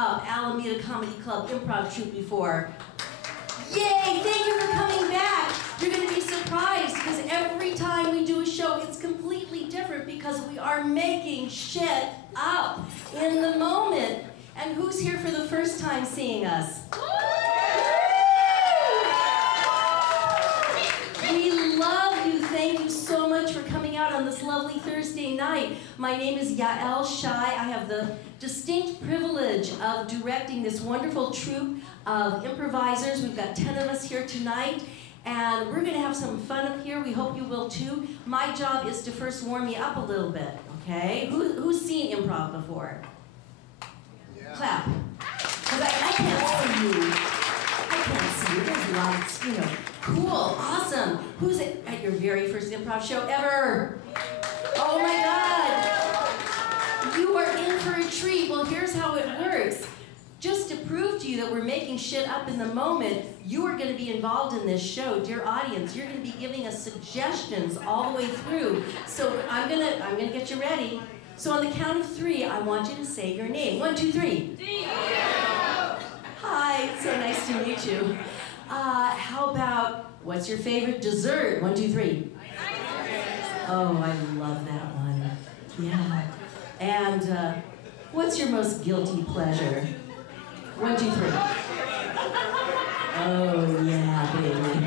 up Alameda Comedy Club improv troupe before? Yay! Thank you for coming back. You're going to be surprised because every time we do a show, it's completely different because we are making shit up in the moment. And who's here for the first time seeing us? We love you. Thank you so much for coming out on this lovely Thursday night. My name is Yael Shai. I have the distinct privilege of directing this wonderful troupe of improvisers. We've got 10 of us here tonight, and we're going to have some fun up here. We hope you will too. My job is to first warm you up a little bit, okay? Who's seen improv before? Yeah. Clap. Because I can't see you. I can't see you. There's lights, you know. Cool, awesome. Who's at your very first improv show ever? Oh my God. You are in for a treat. Well, here's how it works. Just to prove to you that we're making shit up in the moment, you are going to be involved in this show. Dear audience, you're going to be giving us suggestions all the way through. So I'm gonna get you ready. So on the count of 3, I want you to say your name. 1, 2, 3. Hi, it's so nice to meet you. How about, what's your favorite dessert? 1, 2, 3. Oh, I love that one. Yeah. And what's your most guilty pleasure? 1, 2, 3. Oh, yeah, baby.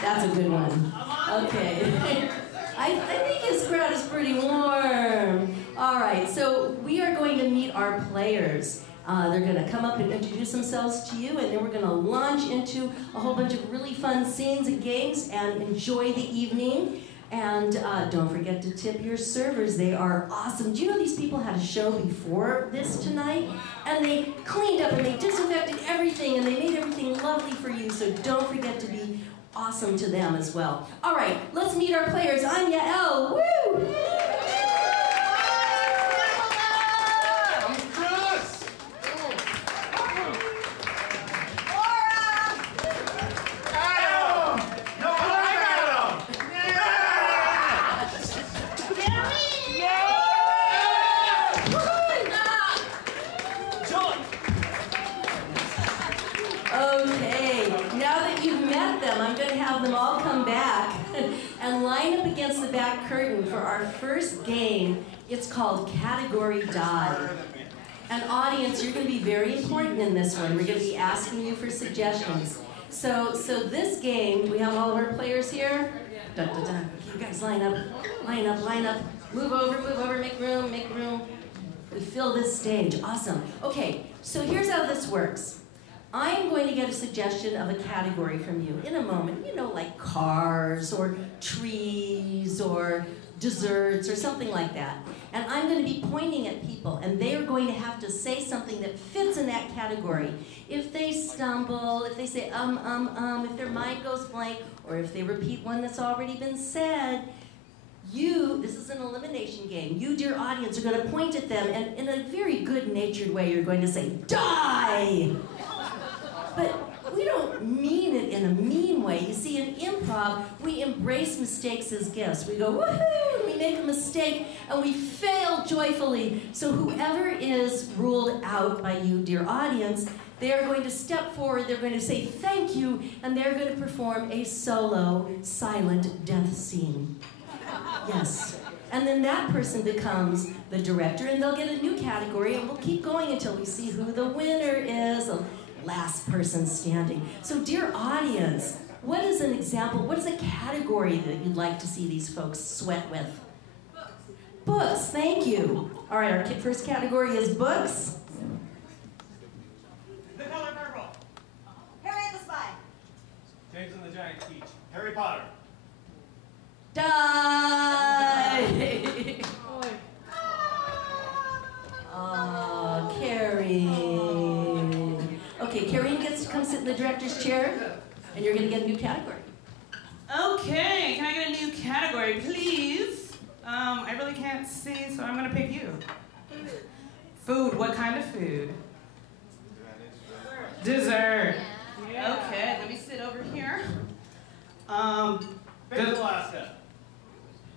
That's a good one. Okay. I think his crowd is pretty warm. All right, so we are going to meet our players. They're going to come up and introduce themselves to you, and then we're going to launch into a whole bunch of really fun scenes and games and enjoy the evening. And don't forget to tip your servers. They are awesome. Do you know these people had a show before this tonight? And they cleaned up and they disinfected everything and they made everything lovely for you. So don't forget to be awesome to them as well. All right, let's meet our players. I'm Yael. Woo! I'm going to have them all come back and line up against the back curtain for our first game. It's called Category Dive. And audience, you're going to be very important in this one. We're going to be asking you for suggestions. So this game, do we have all of our players here? Da, da, da. Okay, you guys line up, line up, line up. Move over, make room, make room. Fill this stage, awesome. Okay, so here's how this works. I'm going to get a suggestion of a category from you in a moment, you know, like cars or trees or desserts or something like that. And I'm going to be pointing at people, and they are going to have to say something that fits in that category. If they stumble, if they say if their mind goes blank, or if they repeat one that's already been said, this is an elimination game. You, dear audience, are going to point at them, and in a very good-natured way, you're going to say, die! But we don't mean it in a mean way. You see, in improv, we embrace mistakes as gifts. We go, woohoo, and we make a mistake, and we fail joyfully. So whoever is ruled out by you, dear audience, they are going to step forward, they're going to say thank you, and they're going to perform a solo, silent death scene. Yes. And then that person becomes the director, and they'll get a new category, and we'll keep going until we see who the winner is. Last person standing. So dear audience, what is an example, what is a category that you'd like to see these folks sweat with? Books. Books, thank you. All right, our first category is books. The Color Purple. Harriet the Spy. James and the Giant Peach. Harry Potter. Die! Oh, Carrie. Okay, Carrie gets to come sit in the director's chair, and you're going to get a new category. Okay, can I get a new category, please? I really can't see, so I'm going to pick you. Food. What kind of food? Dessert. Yeah. Okay, let me sit over here. Baked Alaska.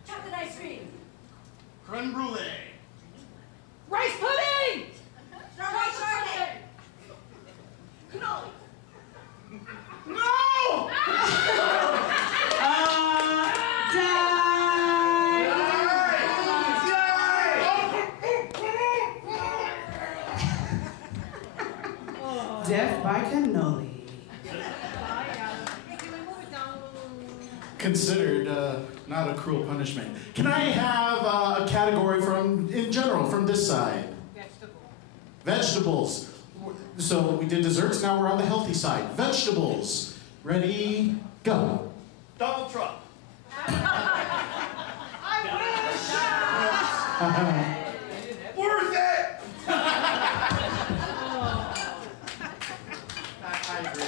Chocolate ice cream. Creme brulee. Rice pudding! Strawberry shortcake. Death by cannoli. Considered not a cruel punishment. Can I have a category in general, from this side? Vegetables. So we did desserts, now we're on the healthy side. Vegetables. Ready, go. Donald Trump. Worth it! I agree.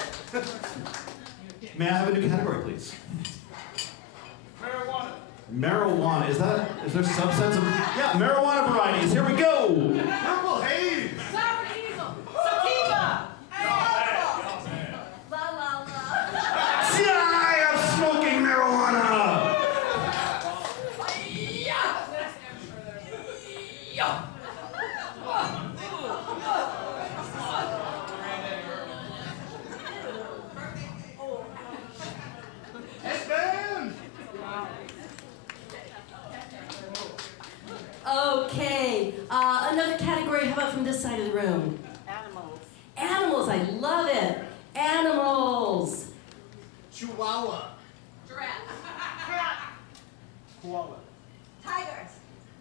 May I have a new category, please? Marijuana. Marijuana. Is there subsets of... Yeah, marijuana varieties. Here we go. Purple haze. Sativa! La la la. I am smoking marijuana. Yes, man. Okay, another category, how about from this side of the room? Animals. Animals, I love it. Animals. Chihuahua. Giraffe. Koala. Tigers.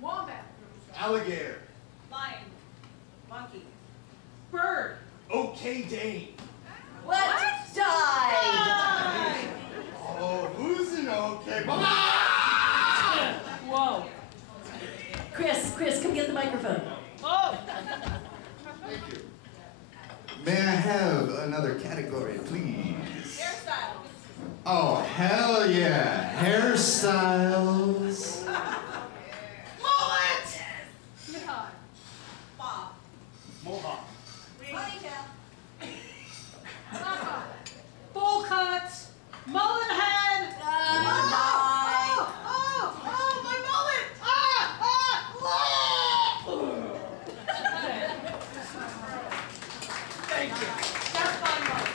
Wombat. Alligator. Lion. Monkey. Bird. Okay, Dane. What? Died. Oh, who's an okay? Whoa. Chris, come get the microphone. Oh! Thank you. May I have another category, please? Hairstyle. Oh, hell yeah. Hairstyles. Mullet. Bob. Mohawk. Ponytail. Bowl cut. Mullet head. Oh, my mullet. Thank you. That's fine, mullet.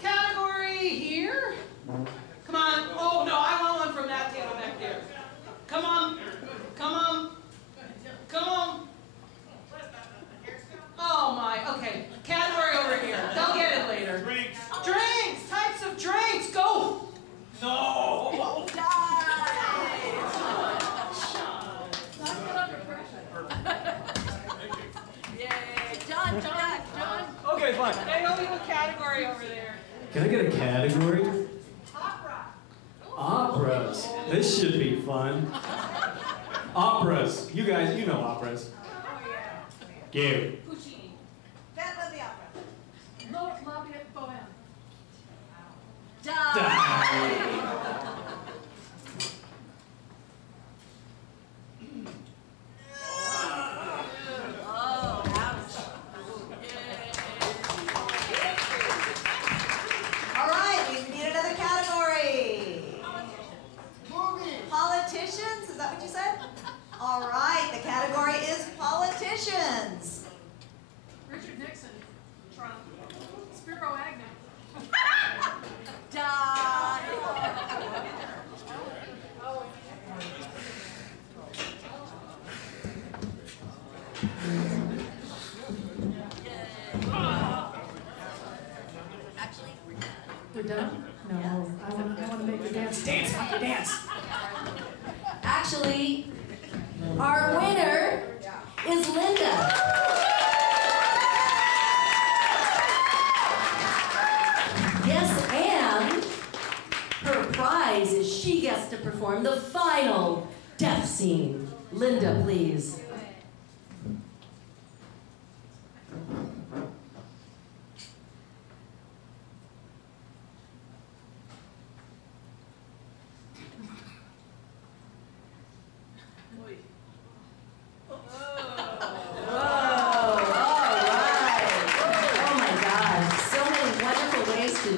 Category here. Come on. Oh, no, I want one from that table back there. Come on. Come on. Come on. Oh, my. Okay. Category over here. They'll get it later. Drinks. Drinks. Types of drinks. Go. No. John. Okay, fine. They don't leave a category over there. Can I get a category? Opera. Operas. This should be fun. Operas. You guys, you know operas. Oh yeah. Gary. Puccini. Phantom of the Opera. Lafayette Bohème. Die. Oh, ouch. All right, we need another category. Politicians, is that what you said? All right, the category is politicians. Richard Nixon, Trump, Spiro Agnew. Die. Actually, We're done? No, I want to make you dance. Dance, monkey, dance. Actually, our winner is Linda. Yes, and her prize is she gets to perform the final death scene. Linda, please.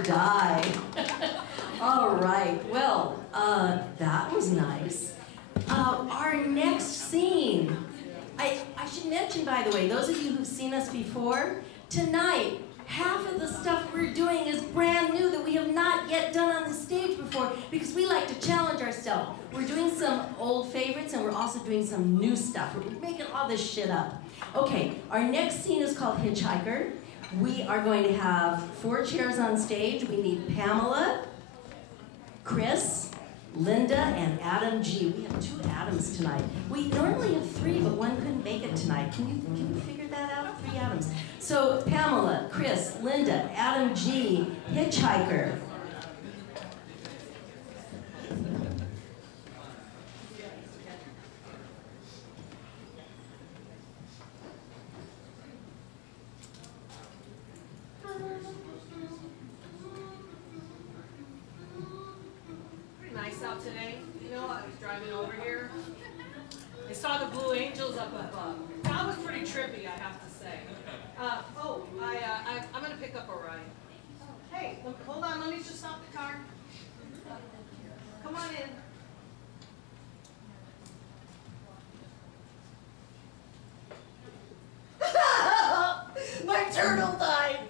Die. All right, well, that was nice. Our next scene, I should mention, by the way, those of you who've seen us before, tonight half of the stuff we're doing is brand new that we have not yet done on the stage before because we like to challenge ourselves. We're doing some old favorites and we're also doing some new stuff. We're making all this shit up. Okay, our next scene is called Hitchhiker. We are going to have 4 chairs on stage. We need Pamela, Chris, Linda, and Adam G. We have 2 Adams tonight. We normally have 3, but one couldn't make it tonight. Can you figure that out? 3 Adams. So Pamela, Chris, Linda, Adam G, Hitchhiker. Today, you know, I was driving over here. I saw the Blue Angels up above. That was pretty trippy, I have to say. I'm gonna pick up a ride. Hey, hold on, let me just stop the car. Come on in. My turtle died.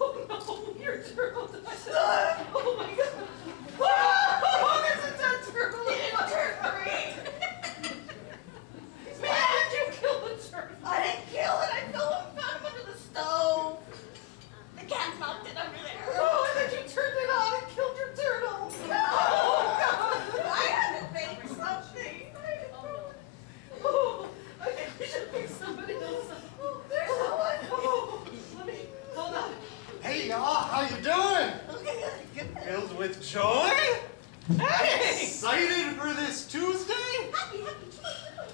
Oh no, your turtle died. Oh my god. Oh, there's a dead turtle in my turkey. Man, did you kill the turtle? I didn't kill it. I found him under the stove. The cat knocked it under there. Oh, and then you turned it on and killed your turtle. Oh god. I had to make something. Oh, I think we should pick somebody else up. Oh, There's no one. oh, let me, hold on. Hey, y'all, how you doing? Filled with joy? Hey! Excited for this Tuesday?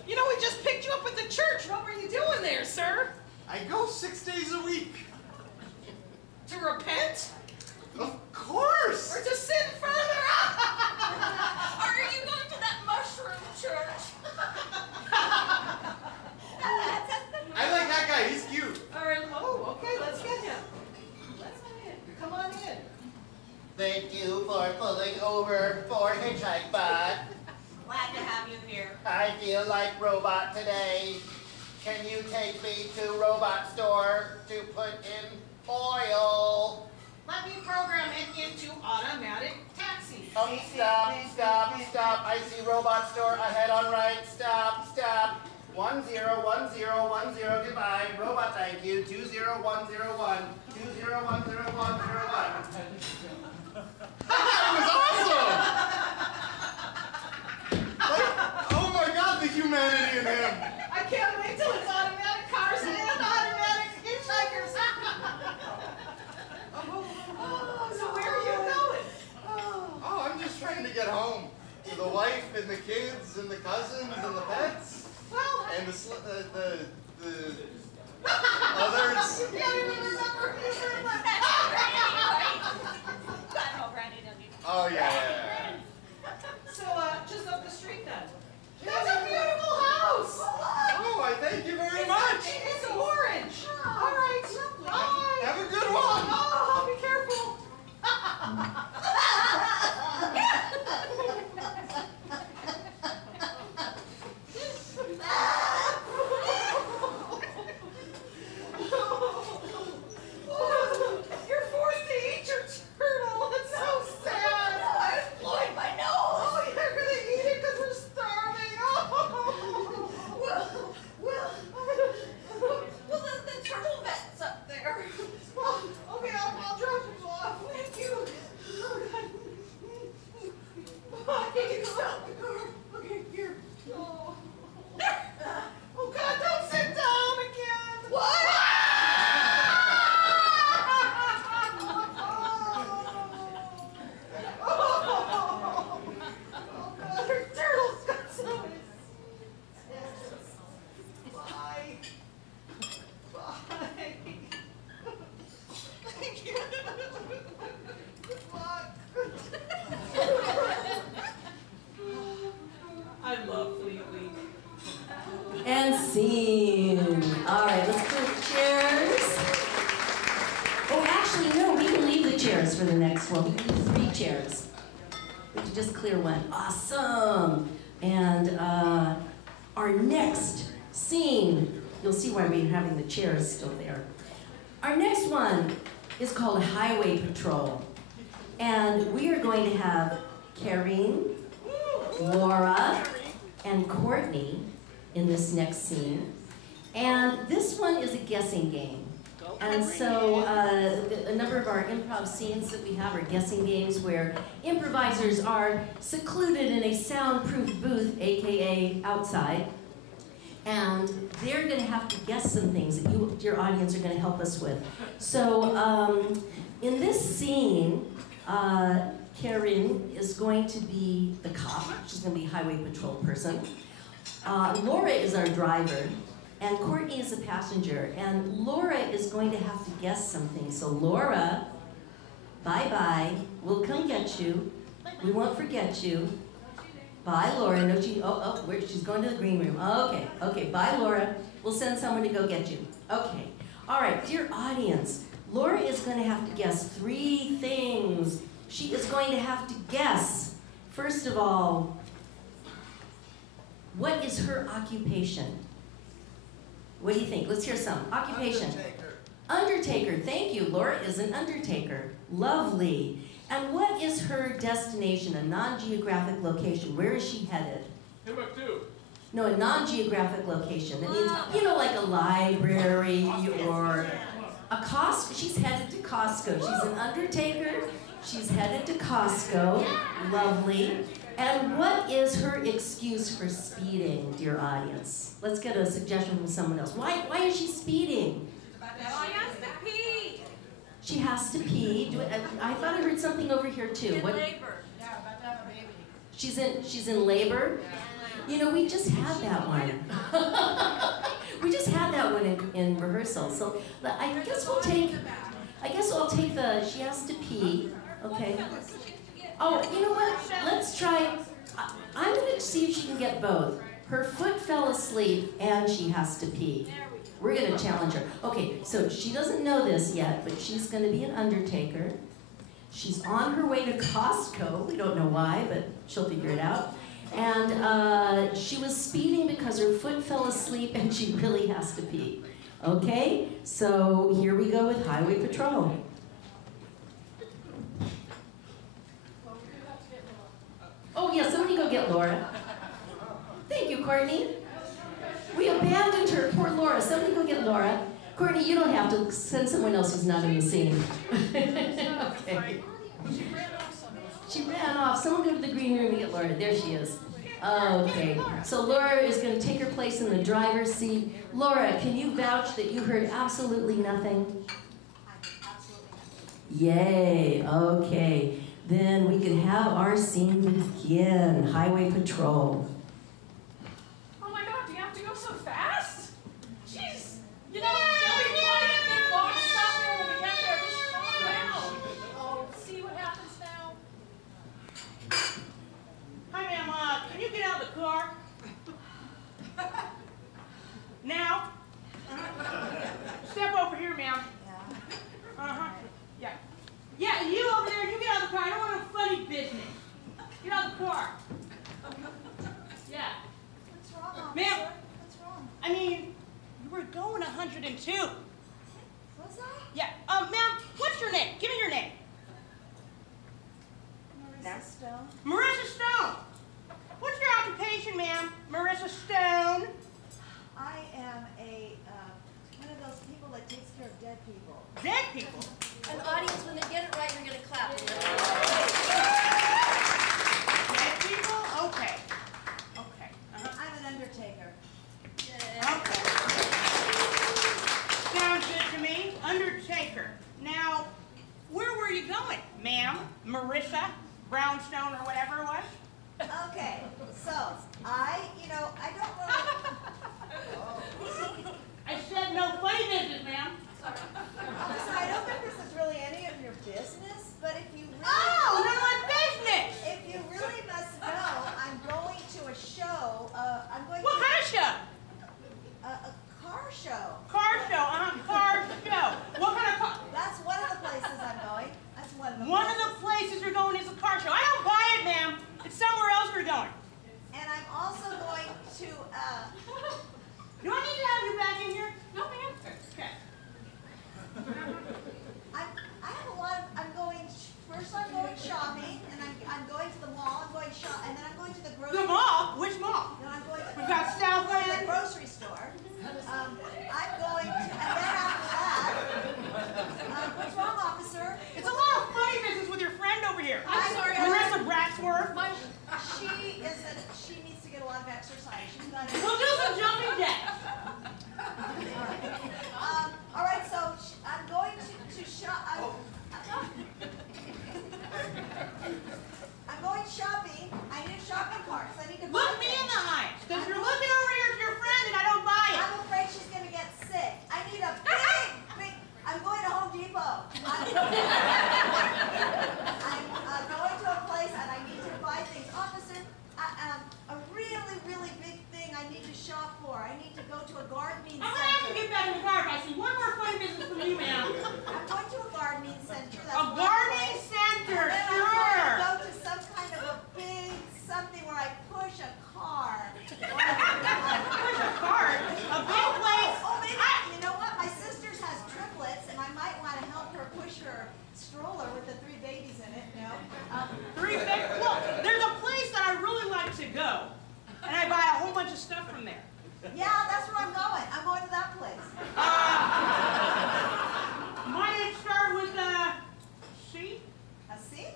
You know, we just picked you up at the church. What were you doing there, sir? I go 6 days a week. To repent? Of course! Or to sin further? Are you going to that mushroom church? I like that guy, he's cute. All right, oh, okay, let's get him. Let's get him. Come on in. Thank you for pulling over for Hitchhike Bud. Glad to have you here. I feel like robot today. Can you take me to robot store to put in oil? Let me program it into automatic taxi. Oh, stop. I see robot store ahead on right. Stop. 101010, goodbye. Robot, thank you. 20101. 2010101. That was awesome! Oh my god, the humanity in him. I can't wait till it's automatic cars and automatic hitchhikers. So where are you going? Oh, I'm just trying to get home. To the wife and the kids and the cousins and the pets. Well, And the others. you can't even remember who you were with. Oh, yeah. So, just up the street then. That's a beautiful house! Oh, I thank you very much. It's orange. All right. Bye. Have a good one. Oh, be careful. You're forced to eat your turtle. It's so sad. I exploited my nose. Oh, you're gonna eat it because we're starving. Oh. Well, the turtle vet's up there. Well, okay, I'll drop you off. Thank you. Oh, God. Bye. Stop the car. Okay, here. Oh. Oh, God, don't sit down again. What? Oh, God, her turtle's got some. Bye. Bye. Thank you. Good luck. I love Fleet Week. And scene. All right, let's clear the chairs. Oh, actually, no, we can leave the chairs for the next one. We can do 3 chairs. We can just clear one. Awesome. And our next scene, you'll see why we're having the chairs still there. Our next one is called Highway Patrol. And we are going to have Karine, Laura, and Courtney in this next scene. And this one is a guessing game. And so a number of our improv scenes that we have are guessing games where improvisers are secluded in a soundproof booth, AKA outside. And they're going to have to guess some things that your audience are going to help us with. So in this scene, Karine is going to be the cop. She's going to be a highway patrol person. Laura is our driver, and Courtney is a passenger. And Laura is going to have to guess something. So Laura, bye-bye. We'll come get you. We won't forget you. Bye, Laura. No, she's going to the green room. Okay, bye, Laura. We'll send someone to go get you. Okay. All right, dear audience, Laura is going to have to guess 3 things. She is going to have to guess, first of all, what is her occupation? What do you think? Let's hear some. Occupation. Undertaker. Thank you. Laura is an undertaker. Lovely. And what is her destination, a non-geographic location? Where is she headed? Timbuktu. No, a non-geographic location. That means, you know, like a library or a Costco. She's headed to Costco. She's an undertaker. She's headed to Costco. Lovely. And what is her excuse for speeding, dear audience? Let's get a suggestion from someone else. Why is she speeding? She has to pee. She has to pee. I thought I heard something over here too. In What? labor. Yeah, about to have a baby. She's in labor? You know, we just had that one. We just had that one in rehearsal. So I guess I'll take the, she has to pee. Okay. Oh, you know what? Let's try, I'm gonna see if she can get both. Her foot fell asleep and she has to pee. We're gonna challenge her. Okay, so she doesn't know this yet, but she's gonna be an undertaker. She's on her way to Costco. We don't know why, but she'll figure it out. And she was speeding because her foot fell asleep and she really has to pee. Okay, so here we go with Highway Patrol. Oh yeah, somebody go get Laura. Thank you, Courtney. We abandoned her, poor Laura. Somebody go get Laura. Courtney, you don't have to send someone else who's not in the scene. Okay. She ran off. Someone go to the green room and get Laura. There she is. Okay. So Laura is going to take her place in the driver's seat. Laura, can you vouch that you heard absolutely nothing? Yay. Okay. Then we can have our scene begin. Highway Patrol. Oh my God, do you have to go so fast? Jeez. You know, you'll be quiet and then walk stuff here when we get there. Just calm down. Oh, see what happens now? Hi, ma'am. Can you get out of the car? Now? Step over here, ma'am. Uh-huh. Yeah. Yeah, you over there, you get out of the car. I don't want no funny business. Get out of the car. Yeah. What's wrong, officer? Ma'am. What's wrong? I mean, you were going 102. Was I? Yeah. Ma'am, what's your name? Give me your name. Marissa Stone. Marissa Stone. What's your occupation, ma'am? Marissa Stone. I am one of those people that takes care of dead people. Dead people. And audience, when they get it right, you're going to clap. Dead people? Okay. Okay. I'm an undertaker. Okay. Now, and I buy a whole bunch of stuff from there. Yeah, that's where I'm going. I'm going to that place. Might it start with C? A C?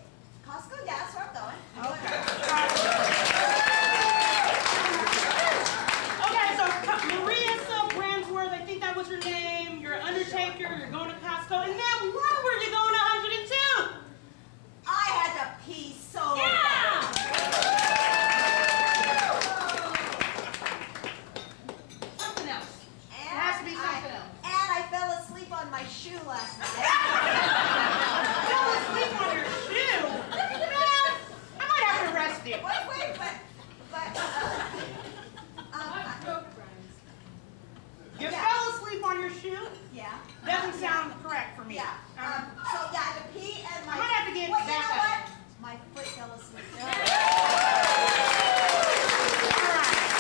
Costco? Yeah, that's where I'm going. Okay. Okay, so Maria Brandsworth, I think that was her name. You're an undertaker, you're going to Costco, and then where were you going to 102? I had to pee so Yeah! Something else. It has to be something else. And I fell asleep on my shoe last night. Fell asleep on your shoe? Man, I might have to arrest you. Wait, You yeah. fell asleep on your shoe? Yeah. Doesn't sound correct for me. Yeah. So yeah, I had to pee and my. I might have to get Wait, back you know up. what? My foot fell asleep. All right.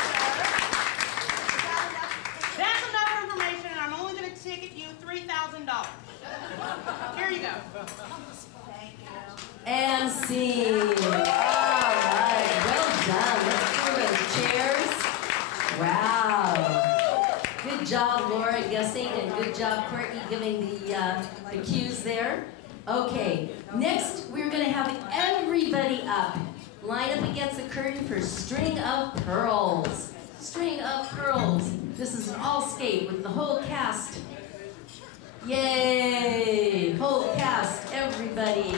That's enough information, and I'm only going to ticket you $3,000. Here you go. Thank you. And scene. All right, well done. Let's go to those chairs. Wow. Good job, Laura, guessing, and good job, Courtney, giving the cues there. Okay, next we're going to have everybody up. Line up against the curtain for String of Pearls. String of Pearls. This is an all-skate with the whole cast. Yay! Whole cast, everybody.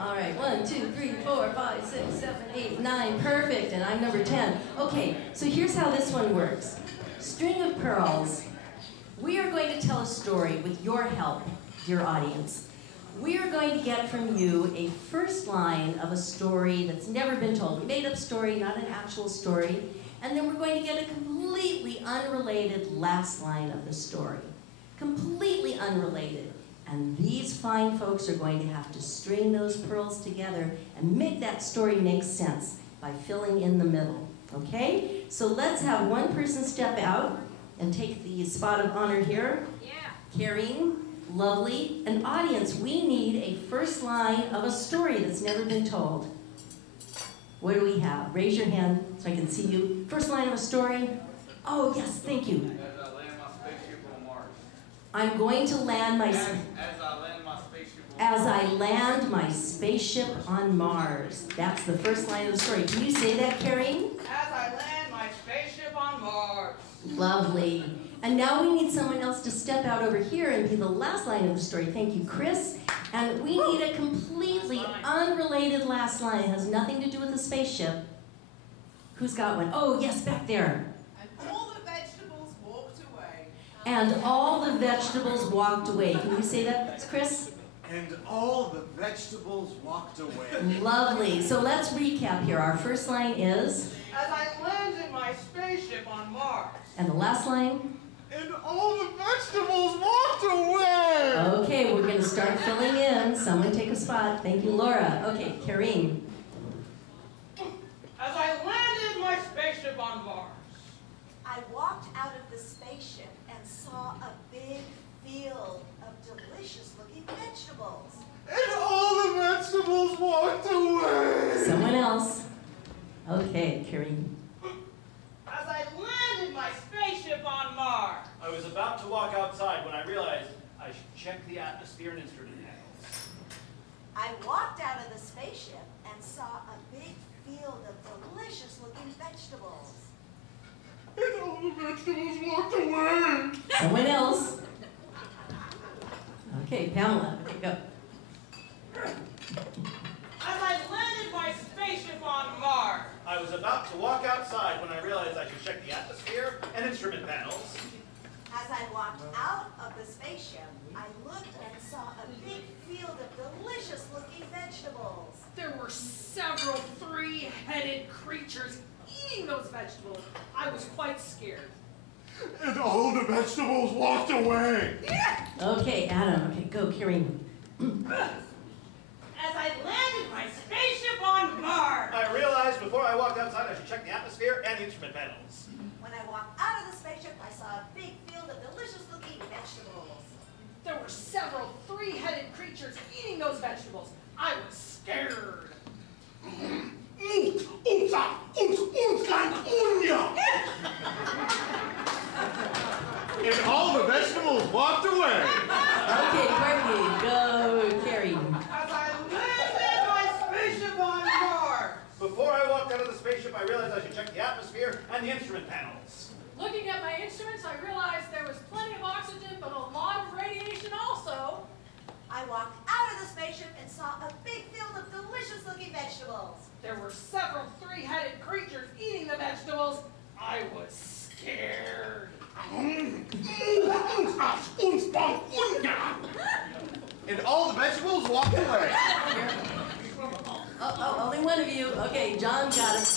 All right, 1, 2, 3, 4, 5, 6, 7, 8, 9. Perfect, and I'm number 10. Okay, so here's how this one works. String of Pearls. We are going to tell a story with your help, dear audience. We are going to get from you a first line of a story that's never been told. A made-up story, not an actual story. And then we're going to get a completely unrelated last line of the story. Completely unrelated. And these fine folks are going to have to string those pearls together and make that story make sense by filling in the middle. Okay? So let's have one person step out and take the spot of honor here. Yeah. Carrying, lovely, and audience, we need a first line of a story that's never been told. What do we have? Raise your hand so I can see you. First line of a story. Oh, yes, thank you. As I land my spaceship on Mars. I'm going to land my... As I land my spaceship on As I land my spaceship on Mars. That's the first line of the story. Can you say that, Carrie? As I land my spaceship on Mars. Lovely. And now we need someone else to step out over here and be the last line of the story. Thank you, Chris. And we need a completely unrelated last line. It has nothing to do with the spaceship. Who's got one? Oh, yes, back there. And all the vegetables walked away. And all the vegetables walked away. Can you say that, Chris? And all the vegetables walked away. Lovely. So let's recap here. Our first line is? As I landed my spaceship on Mars. And the last line? And all the vegetables walked away. Okay, we're going to start filling in. Someone take a spot. Thank you, Laura. Okay, Karine. As I landed my spaceship on Mars. I walked out of the spaceship and saw a big field of delicious-looking vegetables. And all the vegetables walked away. Someone else. Okay, Karine. As I landed my spaceship on Mars. I was about to walk outside when I realized I should check the atmosphere and instrument panels. I walked out of the spaceship and saw a big field of delicious-looking vegetables. And all the vegetables walked away. Someone else. Okay, Pamela. Okay, go. As I landed my spaceship on Mars. I was about to walk outside when I realized I should check the atmosphere and instrument panels. As I walked out of the spaceship, I looked and saw a big field of delicious-looking vegetables. There were several three-headed creatures eating those vegetables. I was quite scared. And all the vegetables walked away. Okay, Adam. Okay, go, Karine. As I landed my spaceship on Mars. I realized before I walked outside I should check the atmosphere and the instrument panels. When I walked out of the spaceship, I saw a big field of delicious-looking vegetables. There were several three-headed creatures eating those vegetables. I was scared. atmosphere and the instrument panels. Looking at my instruments, I realized there was plenty of oxygen, but a lot of radiation also. I walked out of the spaceship and saw a big field of delicious-looking vegetables. There were several three-headed creatures eating the vegetables. I was scared. And all the vegetables walked away. Oh, only one of you. Okay, John got it.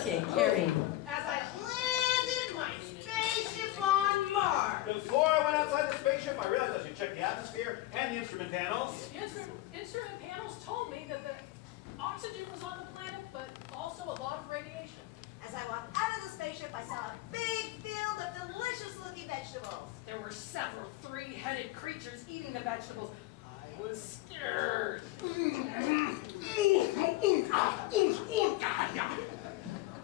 Okay, Carrie. As I landed my spaceship on Mars. Before I went outside the spaceship, I realized I should check the atmosphere and the instrument panels. The instrument panels told me that the oxygen was on the planet, but also a lot of radiation. As I walked out of the spaceship, I saw a big field of delicious-looking vegetables. There were several three-headed creatures eating the vegetables. I was scared.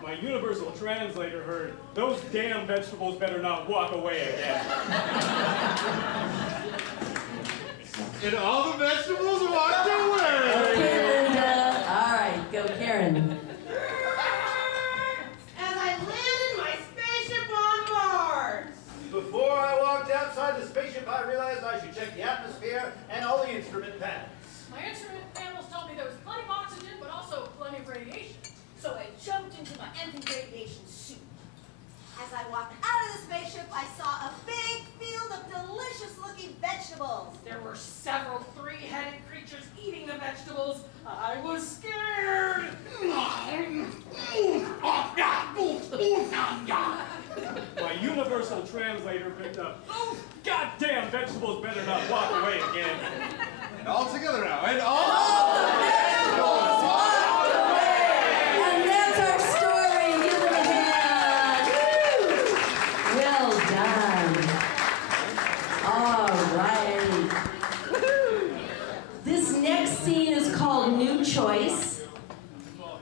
My universal translator heard, those damn vegetables better not walk away again. And all the vegetables walked away. Okay, Linda. All right, go, Karen. As I landed my spaceship on Mars. Before I walked outside the spaceship, I realized I should check the atmosphere and all the instrument panels. My instrument panels told me there was plenty of oxygen, but also plenty of radiation. So I jumped into my anti-radiation suit. As I walked out of the spaceship, I saw a big field of delicious-looking vegetables. There were several three-headed creatures eating the vegetables. I was scared. My universal translator picked up, those goddamn vegetables better not walk away again. And all together now. And all the vegetables walked away. And that's our story. Give them a hand. Woo! Well done. All right. This next scene is called New Choice.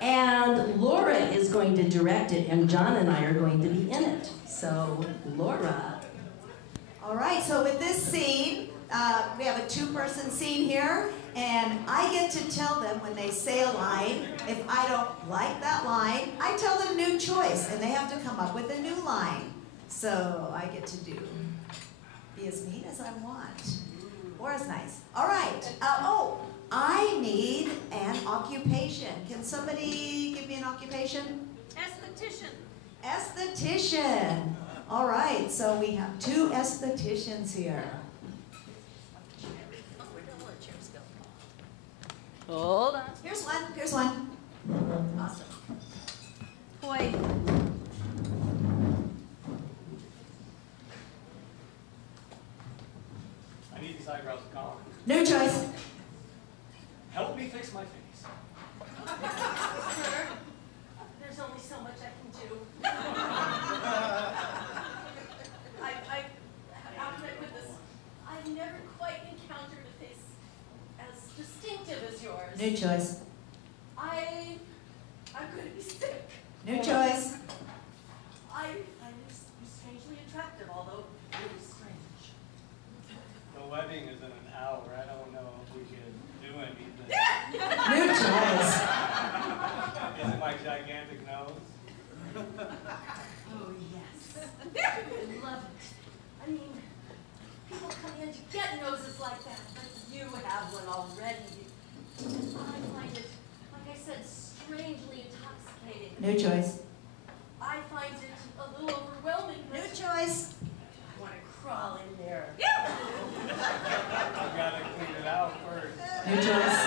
And Laura is going to direct it, and John and I are going to be in it. So, Laura. All right, so with this scene, we have a two-person scene here, and I get to tell them when they say a line, if I don't like that line, I tell them new choice, and they have to come up with a new line. So I get to be as mean as I want, or as nice. All right, I need an occupation. Can somebody give me an occupation? Esthetician. Esthetician. All right, so we have two estheticians here. Hold on. Here's one, here's one. Awesome. Boy. I need these eyebrows gone. New choice. Help me fix my face. Sir, there's only so much I can do. How can I put this? I've never quite encountered a face as distinctive as yours. New choice. I'm going to be sick. New choice. I find you strangely attractive, although really strange. The wedding is in an hour. I don't know if we can do anything. New choice. Is it my gigantic nose? Oh, yes. I love it. I mean, people come in to get noses like that, but you have one already. And I find it, like I said, strangely intoxicating. New choice. I find it a little overwhelming. New choice. I want to crawl in there. I've got to clean it out first. New choice.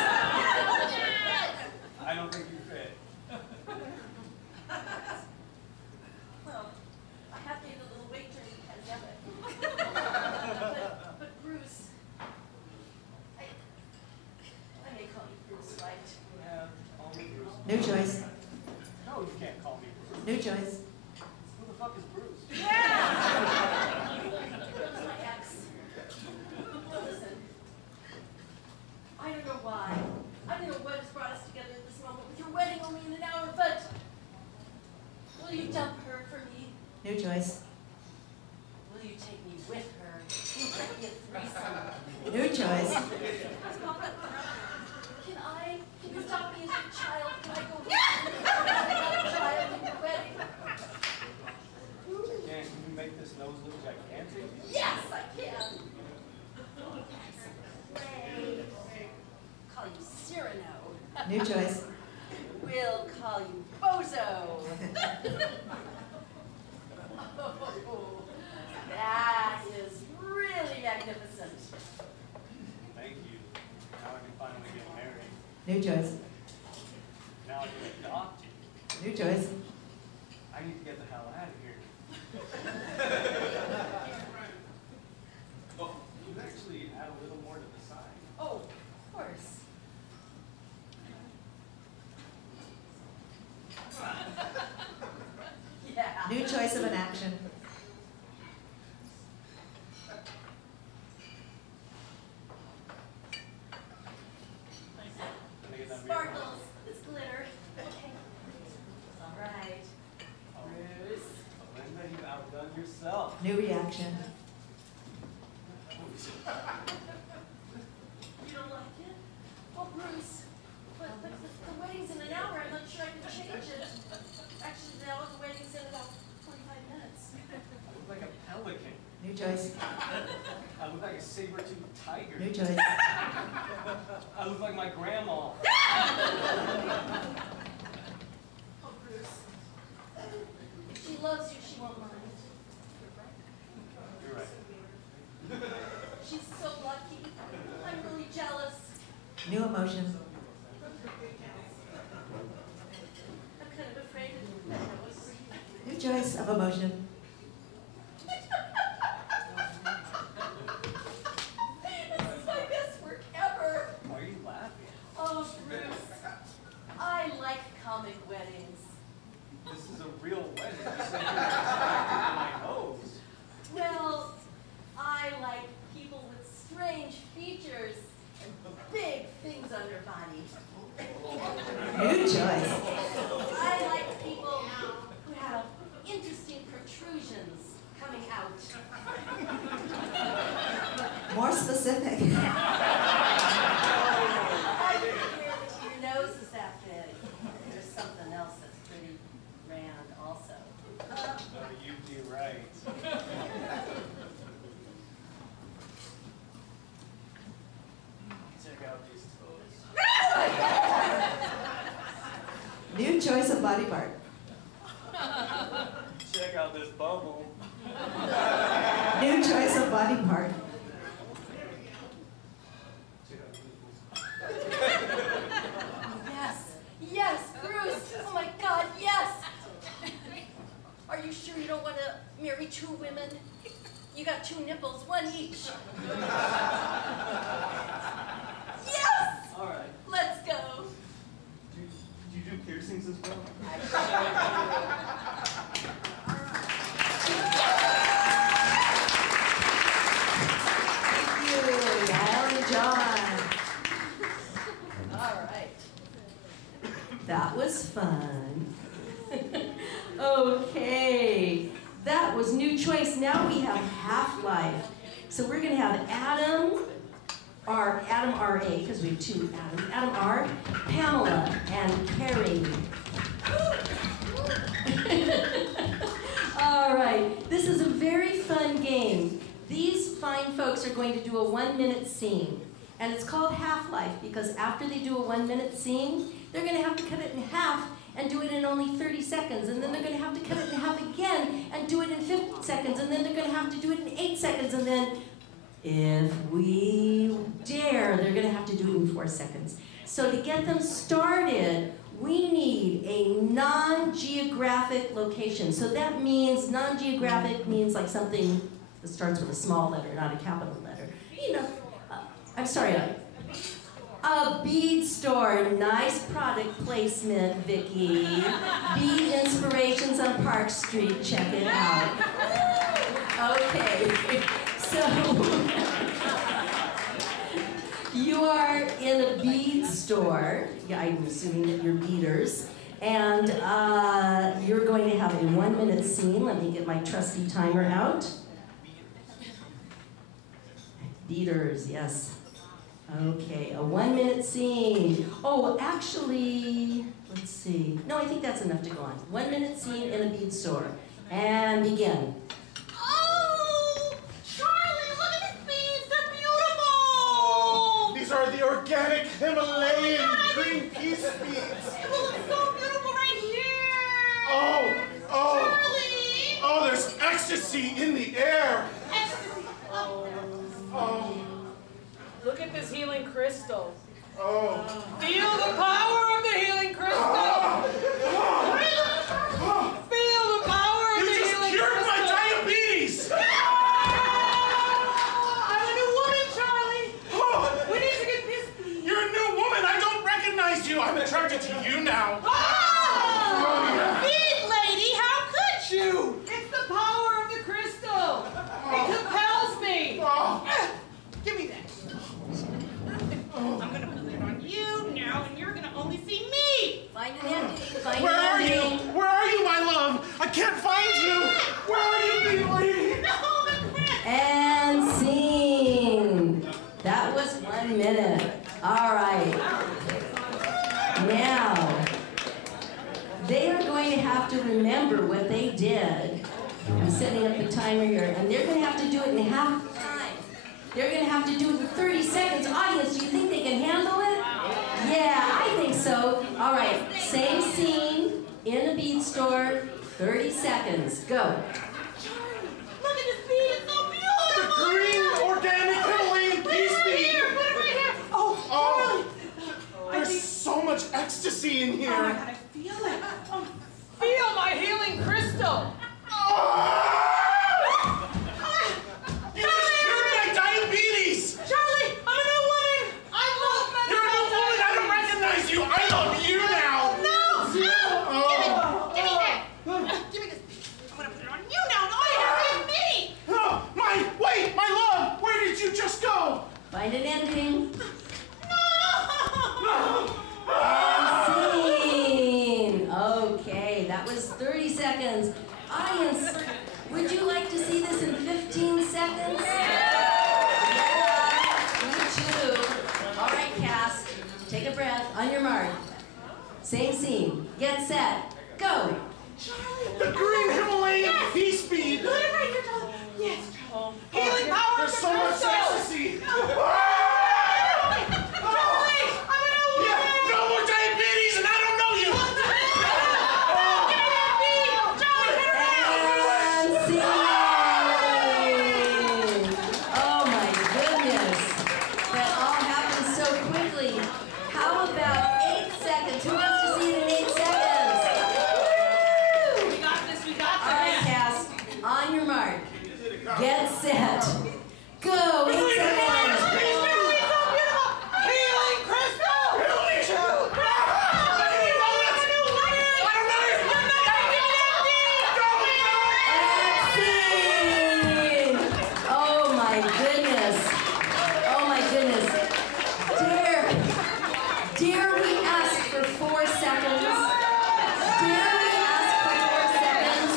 I don't think you fit. Well, I have gained a little weight during the pandemic. but Bruce, I may call you Bruce, right? Yeah, call me Bruce. New choice. No, you can't call me Bruce. New choice. Who the fuck is Bruce? Bruce, my ex. Well, listen, I don't know why. I don't know what has brought us together at this moment with your wedding only in an hour, but will you dump her for me? New choice. Will you take me with her? Let me a threesome. New choice. Can you stop me as a child? Can I go with you? I'm not a child in your wedding. New choice. We'll call you Bozo. Oh, that is really magnificent. Thank you. Now I can finally get married. New choice. Now I can adopt you. New choice. I need to get the hell out of here. Oh, you actually add a little more to the side. Oh, of course. Yeah. New choice of an action. Sparkles. It's glitter. Okay. All right. Bruce. Linda, you outdone yourself. New reaction. You don't like it? Oh, Bruce. But the wedding's in an hour. I'm not sure I can change it. Actually, now the wedding's in about 45 minutes. I look like a pelican. New choice. I look like a saber-toothed tiger. New choice. I look like my grandma. Oh, Bruce. If she loves you, she won't mind. You're right. She's so lucky. I'm really jealous. New emotion. I'm kind of afraid that was. New choice of emotion. This is my best work ever. Why are you laughing? Oh, Bruce. I like comic weddings. This is a real wedding. You said you were distracted by my nose. Well, I like people with strange features and big things on their body. New choice. I like people who have interesting protrusions coming out. More specific. I can hear that your nose is that big. There's something else that's pretty grand also. You'd be right. Check out these toes. New choice of body part. Check out this bubble. New choice of body part. Yes, yes, Bruce. Oh my God, yes. Are you sure you don't want to marry two women? You got two nipples, one each. Yes! All right. Let's go. Do you do piercings as well? Thank you, Yael and John. All right. That was fun. Okay, that was new choice. Now we have Half-Life. So we're gonna have Adam R.A., because we have two Adams, Adam R., Pamela, and Carrie. All right, this is a very fun game. These fine folks are going to do a 1-minute scene. And it's called Half-Life because after they do a 1-minute scene, they're gonna have to cut it in half and do it in only 30 seconds. And then they're gonna have to cut it in half again and do it in 50 seconds. And then they're gonna have to do it in 8 seconds. And then, if we dare, they're gonna have to do it in 4 seconds. So to get them started, we need a non-geographic location. So that means, non-geographic means like something that starts with a small letter, not a capital letter. You know, I'm sorry, a bead store. Nice product placement, Vicki. Bead Inspirations on Park Street, check it out. Okay, so you are in a bead store. Yeah, I'm assuming that you're beaders. And you're going to have a 1-minute scene. Let me get my trusty timer out. Beaders, yes. Okay, a 1-minute scene. Oh, actually, let's see. No, I think that's enough to go on. 1-minute scene in a bead store. And begin. Oh, Charlie, look at these beads. They're beautiful. These are the organic Himalayan green pea seeds. ecstasy in the air. Ecstasy. Oh. Look at this healing crystal. Oh. Feel the power of the healing crystal. Feel the power of the healing crystal. You just cured my diabetes. I'm a new woman, Charlie. We need to get this. You're a new woman. I don't recognize you. I'm attracted to you now. Big lady, how could you? It's the power of the crystal. It compels me. Give me that. I'm gonna put it on you now, and you're gonna only see me. Find an ending. Find Where an are you? ending. Where are you, my love? I can't find you. Where are you, big lady? No, the crystal. And scene. That was 1 minute. All right. Now, they are going to have to remember what they did. I'm setting up the timer here, and they're going to have to do it in half the time. They're going to have to do it in 30 seconds. Audience, do you think they can handle it? Yeah, I think so. All right, same scene in a bead store, 30 seconds. Go. Look at this bead, it's so beautiful. The green organic Himalayan Put it beef right bead. here, put it right here. Oh, There's so much ecstasy in here. oh my God, I feel it. Feel my healing crystal. You just cured my diabetes. Charlie, I'm a new woman. I love medical. You're a new woman. I don't recognize you. I love you now. No. Give me that. Give me this. I'm gonna put it on you now. No, you have me. Wait, my love. Where did you just go? Find an ending. No. And scene. Okay, that was 30 seconds. Audience, would you like to see this in 15 seconds? Yeah, me too. All right, cast, take a breath, on your mark. Same scene, get set, go. Charlie. The green Himalayan beef speed. Put it right here, Charlie. Yes. Healing power There's of the so much crystal. ecstasy. Charlie, I'm a new woman. Yeah, no more diabetes, and I don't know you. And scene. Oh my goodness, that all happened so quickly. How about 8 seconds? Who wants to see it in 8 seconds? We got this, we got this. All right, cast, on your mark. Get set. Go. 8 seconds. Healing crystal. And scene. Oh my goodness. Oh my goodness. Dare we ask for 4 seconds? Dare we ask for 4 seconds?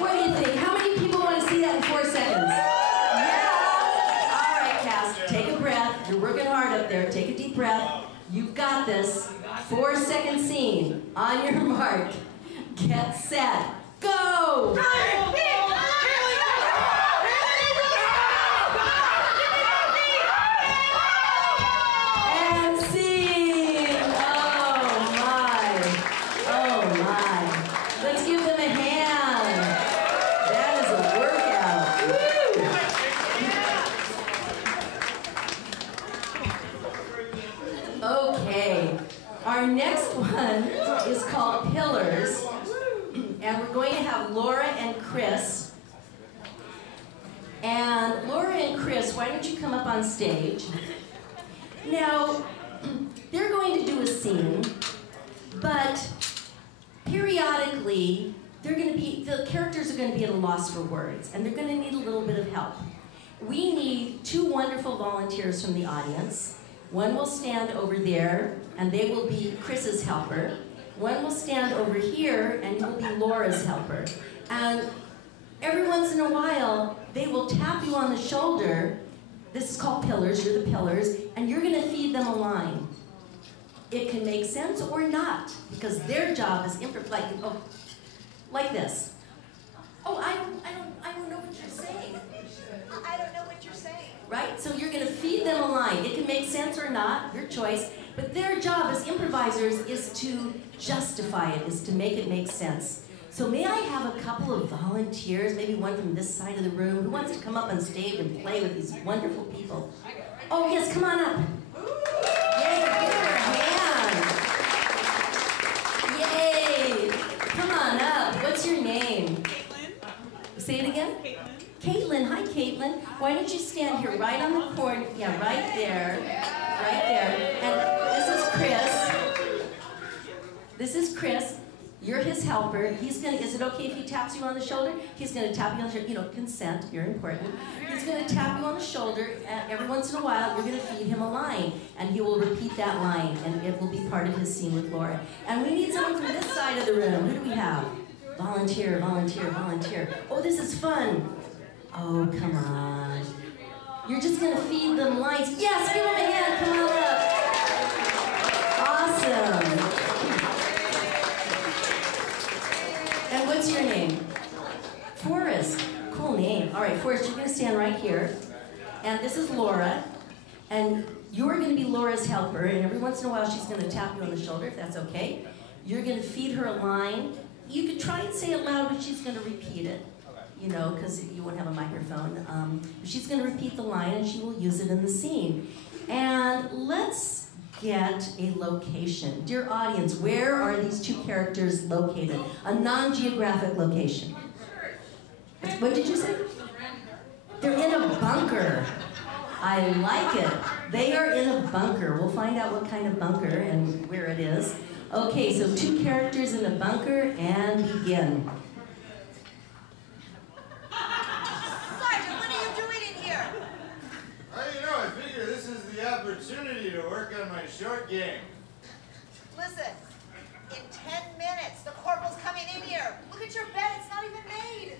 What do you think? How many people want to see that in 4 seconds? Yeah. All right, Cass, take a breath. You're working hard up there. Take a deep breath. You've got this. 4-second scene. On your mark. Get set. Go! And scene. Oh my. Oh my. Let's give them a hand. That is a workout. Woo! Okay. Our next one is called Pillars. And we're going to have Laura and Chris. And Laura and Chris, why don't you come up on stage? Now, they're going to do a scene, but periodically, the characters are going to be at a loss for words, and they're going to need a little bit of help. We need 2 wonderful volunteers from the audience. One will stand over there, and they will be Chris's helper. One will stand over here, and he will be Laura's helper. And every once in a while, they will tap you on the shoulder. This is called pillars, you're the pillars, and you're gonna feed them a line. It can make sense or not, because their job is like this. Oh, I don't know what you're saying. I don't know what you're saying. Right? So you're gonna feed them a line. It can make sense or not, your choice, but their job as improvisers is to justify it, is to make it make sense. So may I have a couple of volunteers, maybe one from this side of the room, who wants to come up on stage and play with these wonderful people? Oh yes, come on up. Yay, give her a hand. Yay, come on up. What's your name? Caitlin. Say it again? Caitlin. Caitlin, hi Caitlin. Why don't you stand here right on the corner? Yeah, right there. Right there. And this is Chris. This is Chris. You're his helper. He's gonna, is it okay if he taps you on the shoulder? He's gonna tap you on the shoulder, you know, consent, you're important. He's gonna tap you on the shoulder, and every once in a while, you're gonna feed him a line, and he will repeat that line, and it will be part of his scene with Laura. And we need someone from this side of the room. Who do we have? Volunteer, volunteer, volunteer. Oh, this is fun. Oh, come on. You're just gonna feed them lines. Yes, give him a hand, come on up. Awesome. And what's your name? Forrest. Cool name. All right, Forrest, you're gonna stand right here. And this is Laura. And you're gonna be Laura's helper, and every once in a while she's gonna tap you on the shoulder, if that's okay. You're gonna feed her a line. You could try and say it loud, but she's gonna repeat it. You know, because you won't have a microphone. She's gonna repeat the line and she will use it in the scene. And let's get a location. Dear audience, where are these two characters located? A non-geographic location. What did you say? They're in a bunker. I like it. They are in a bunker. We'll find out what kind of bunker and where it is. Okay, so two characters in a bunker and begin. Sergeant, what are you doing in here? Well, you know, I figure this is the opportunity to work on my short game. Listen, in 10 minutes, the corporal's coming in here. Look at your bed, it's not even made.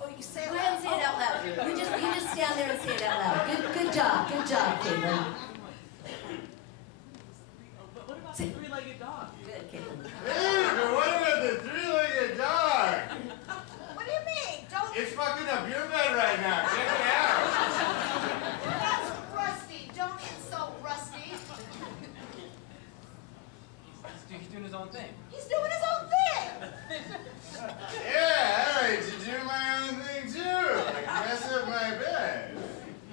Oh, you say it Go loud. ahead and say it out loud. You just stand there and say it out loud. Good job, Caitlin. But what about the three-legged dog? Good, Caitlin. Hey, but what about the three-legged dog? What do you mean? Don't... It's fucking up your bed right now. Check it out. That's Rusty. Don't insult Rusty. He's doing his own thing. He's doing his own thing. Yeah, I like to do my own thing too. Like mess up my bed.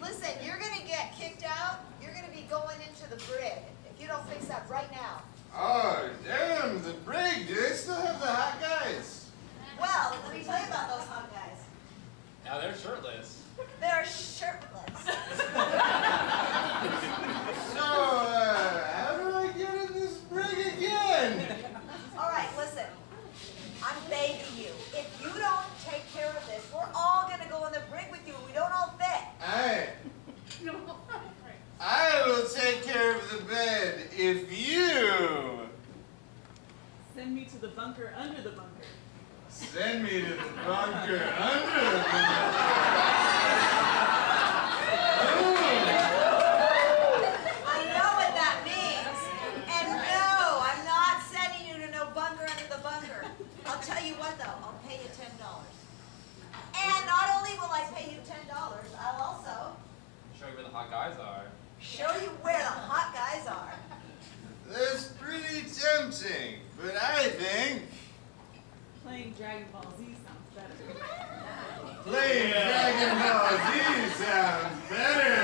Listen, you're going to get kicked out. You're going to be going into the brig if you don't fix that right now. Oh, damn, the brig. Do they still have the hot guys? Well, let me tell you about those hot guys. Now they're shirtless. They're shirtless. So, how do I get in this brig again? All right, listen. I'm begging you. If you don't take care of this, we're all going to go in the brig with you. We don't all fit. I will take care of the bed if you Send me to the bunker under the bunker. send me to the bunker under the bunker. I know what that means. And no, I'm not sending you to no bunker under the bunker. I'll tell you what, though. I'll pay you $10. And not only will I pay you $10, I'll also Show you where the hot guys are. show you where the hot guys are. That's pretty tempting, but I think Playing Dragon Ball Z sounds better. playing Dragon Ball Z sounds better.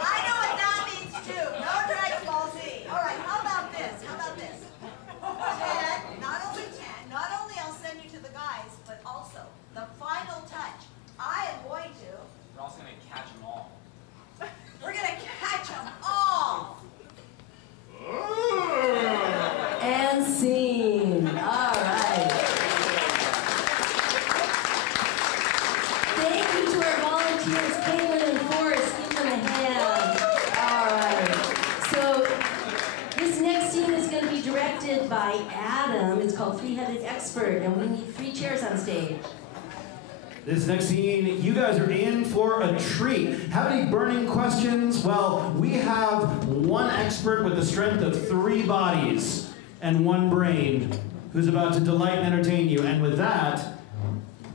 I know what that means, too. No Dragon Ball Z. All right, how about this? How about this? 10, not only I'll send you to the guys, but also the final touch. I am going to. We're also gonna catch them all. We're going to catch them all. And scene. All right. Thank you to our volunteers, Caitlin and Forrest. Give them a hand. All right. So this next scene is going to be directed by Adam. It's called Three-Headed Expert, and we need 3 chairs on stage. This next scene, you guys are in for a treat. Have any burning questions? Well, we have one expert with the strength of 3 bodies and 1 brain who's about to delight and entertain you. And with that,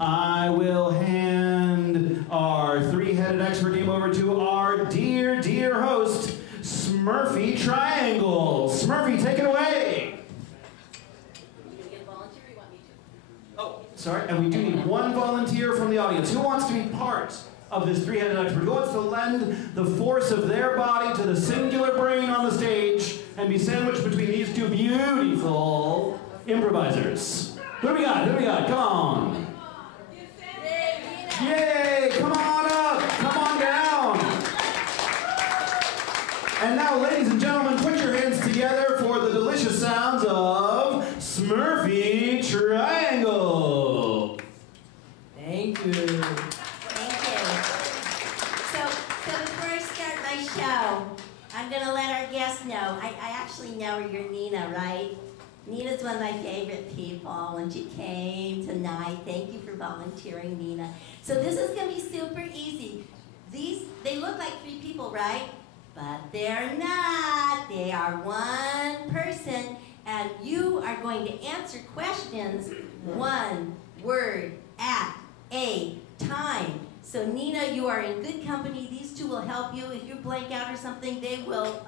I will hand our three-headed expert game over to our dear, dear host, Smurfy Triangle. Smurfy, take it away. Oh, sorry, and we do need one volunteer from the audience. Who wants to be part of this three-headed expert? Who wants to lend the force of their body to the singular brain on the stage and be sandwiched between these two beautiful improvisers? Who do we got? Who do we got? Come on. Yay! Come on up! Come on down! And now, ladies and gentlemen, put your hands together for the delicious sounds of Smurfy Triangle. Thank you. Thank you. So before I start my show, I'm going to let our guests know. I actually know you're Nina, right? Nina's one of my favorite people. When she came tonight, thank you for volunteering, Nina. So this is going to be super easy. They look like three people, right? But they're not. They are one person, and you are going to answer questions one word at a time. So Nina, you are in good company. These two will help you. If you blank out or something, they will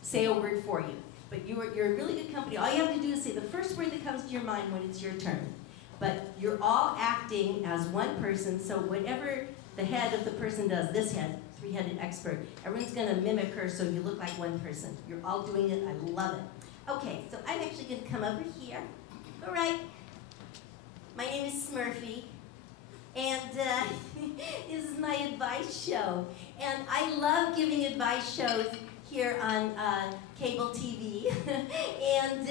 say a word for you. But you're in really good company. All you have to do is say the first word that comes to your mind when it's your turn. But you're all acting as one person, so whatever the head of the person does, this head, three-headed expert, everyone's going to mimic her so you look like one person. You're all doing it. I love it. Okay, so I'm actually going to come over here. All right. My name is Smurfy, and this is my advice show. And I love giving advice shows here on cable TV. And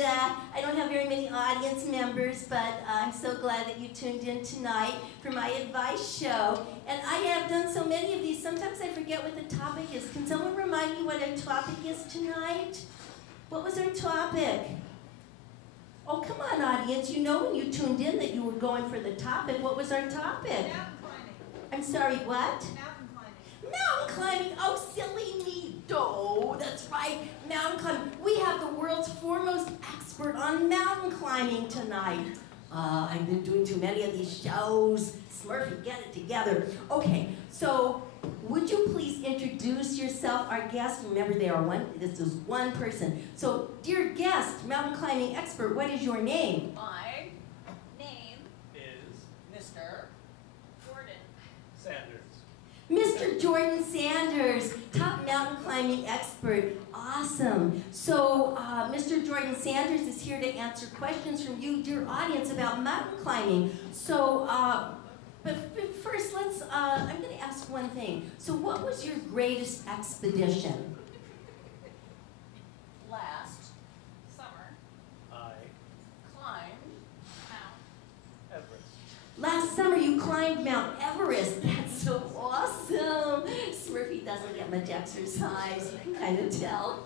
I don't have very many audience members, but I'm so glad that you tuned in tonight for my advice show. And I have done so many of these, sometimes I forget what the topic is. Can someone remind me what our topic is tonight? What was our topic? Oh, come on, audience. You know when you tuned in that you were going for the topic. What was our topic? Mountain climbing. I'm sorry, what? Mountain climbing. Mountain climbing. Oh, silly me. Oh, that's right. Mountain climbing. We have the world's foremost expert on mountain climbing tonight. I've been doing too many of these shows. Smurfy, get it together. Okay, so would you please introduce yourself, our guest? Remember, this is one person. So, dear guest, mountain climbing expert, what is your name? My name Is Mr. Jordan Sanders. Mr. Jordan Sanders, top mountain climbing expert. Awesome. So, Mr. Jordan Sanders is here to answer questions from you, dear audience, about mountain climbing. So, but first, I'm going to ask one thing. So, what was your greatest expedition? last summer I climbed Mount Everest. Last summer you climbed Mount Everest. That's so awesome. Smurfy doesn't get much exercise, you can kind of tell.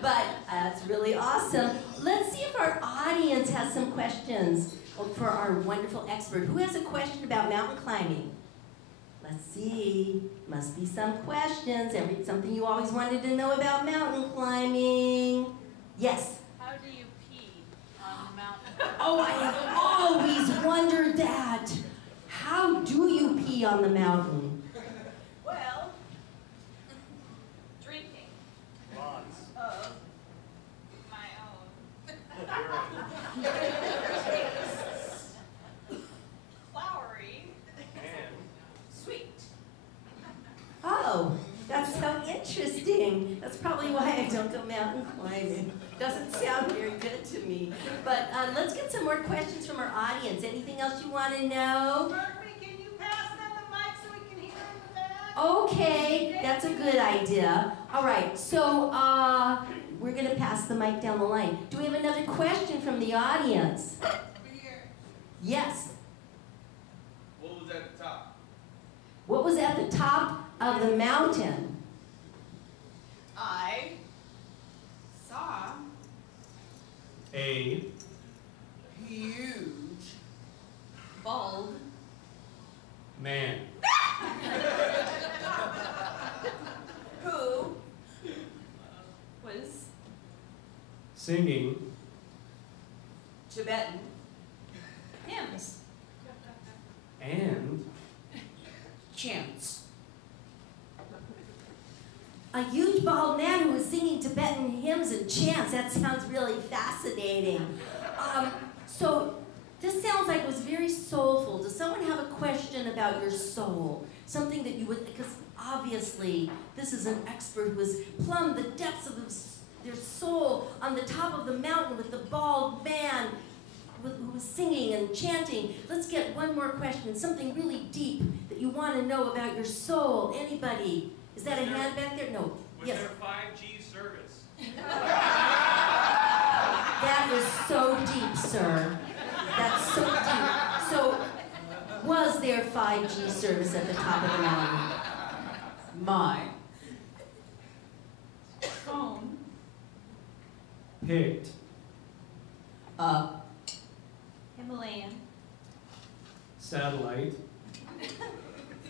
But that's really awesome. Let's see if our audience has some questions for our wonderful expert. Who has a question about mountain climbing? Let's see. Must be some questions. Something you always wanted to know about mountain climbing. Yes? How do you pee on the mountain? Oh, I have always wondered that. How do you pee on the mountain? Well, drinking Lots. of my own. Flowery And sweet. Oh, that's so interesting. That's probably why I don't go mountain climbing. Doesn't sound very good to me. But let's get some more questions from our audience. Anything else you want to know? Murphy, can you pass them the mic so we can hear in the back? Okay, that's a good idea. All right, so we're going to pass the mic down the line. Do we have another question from the audience? Yes. What was at the top? What was at the top of the mountain? I saw A huge bald man. who was Singing Tibetan hymns. A huge bald man who was singing Tibetan hymns and chants. That sounds really fascinating. So this sounds like it was very soulful. Does someone have a question about your soul? Something that you would, because obviously this is an expert who has plumbed the depths of their soul on the top of the mountain with the bald man who was singing and chanting. Let's get one more question, something really deep that you want to know about your soul. Anybody? Is that a hand back there? No. Was there 5G service? That is so deep, sir. That's so deep. So, was there 5G service at the top of the mountain? My Phone. Picked up Himalayan. satellite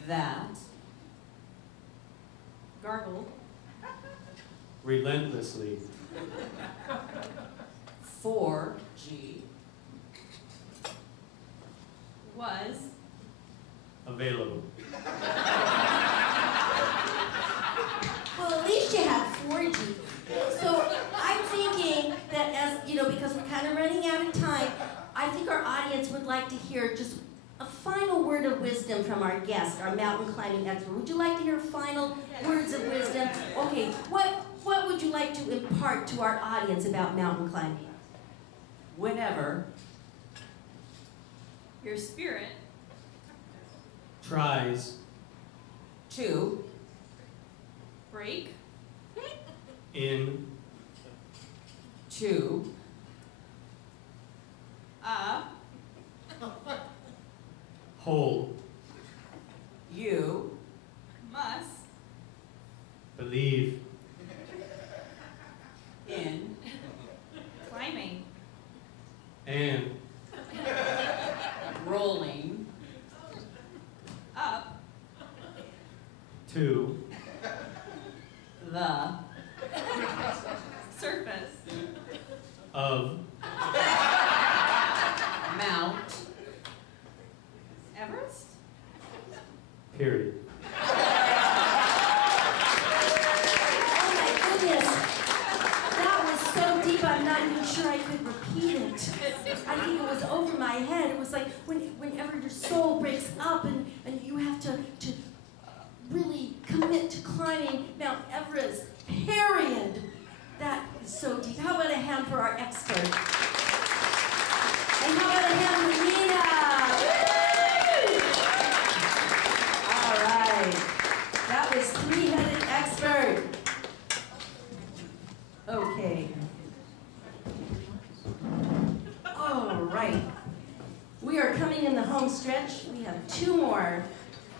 that Gargled. relentlessly 4G Was. available. Well, at least you had 4G. So I'm thinking that because we're kind of running out of time, I think our audience would like to hear just a final word of wisdom from our guest, our mountain climbing expert. Would you like to hear final words of wisdom? Okay, what would you like to impart to our audience about mountain climbing? whenever Your spirit. Tries to Break. in to whole you Must. believe in Climbing. and rolling Up. to the Surface. of Mount Everest. period. Oh my goodness, that was so deep I'm not even sure I could repeat it. I think it was over my head. It was like whenever your soul breaks up and you have to really commit to climbing Mount Everest, period. That is so deep. How about a hand for our expert? And how about a hand for Nina? Woo! All right. That was three-headed expert. Okay. All right. We are coming in the home stretch. We have two more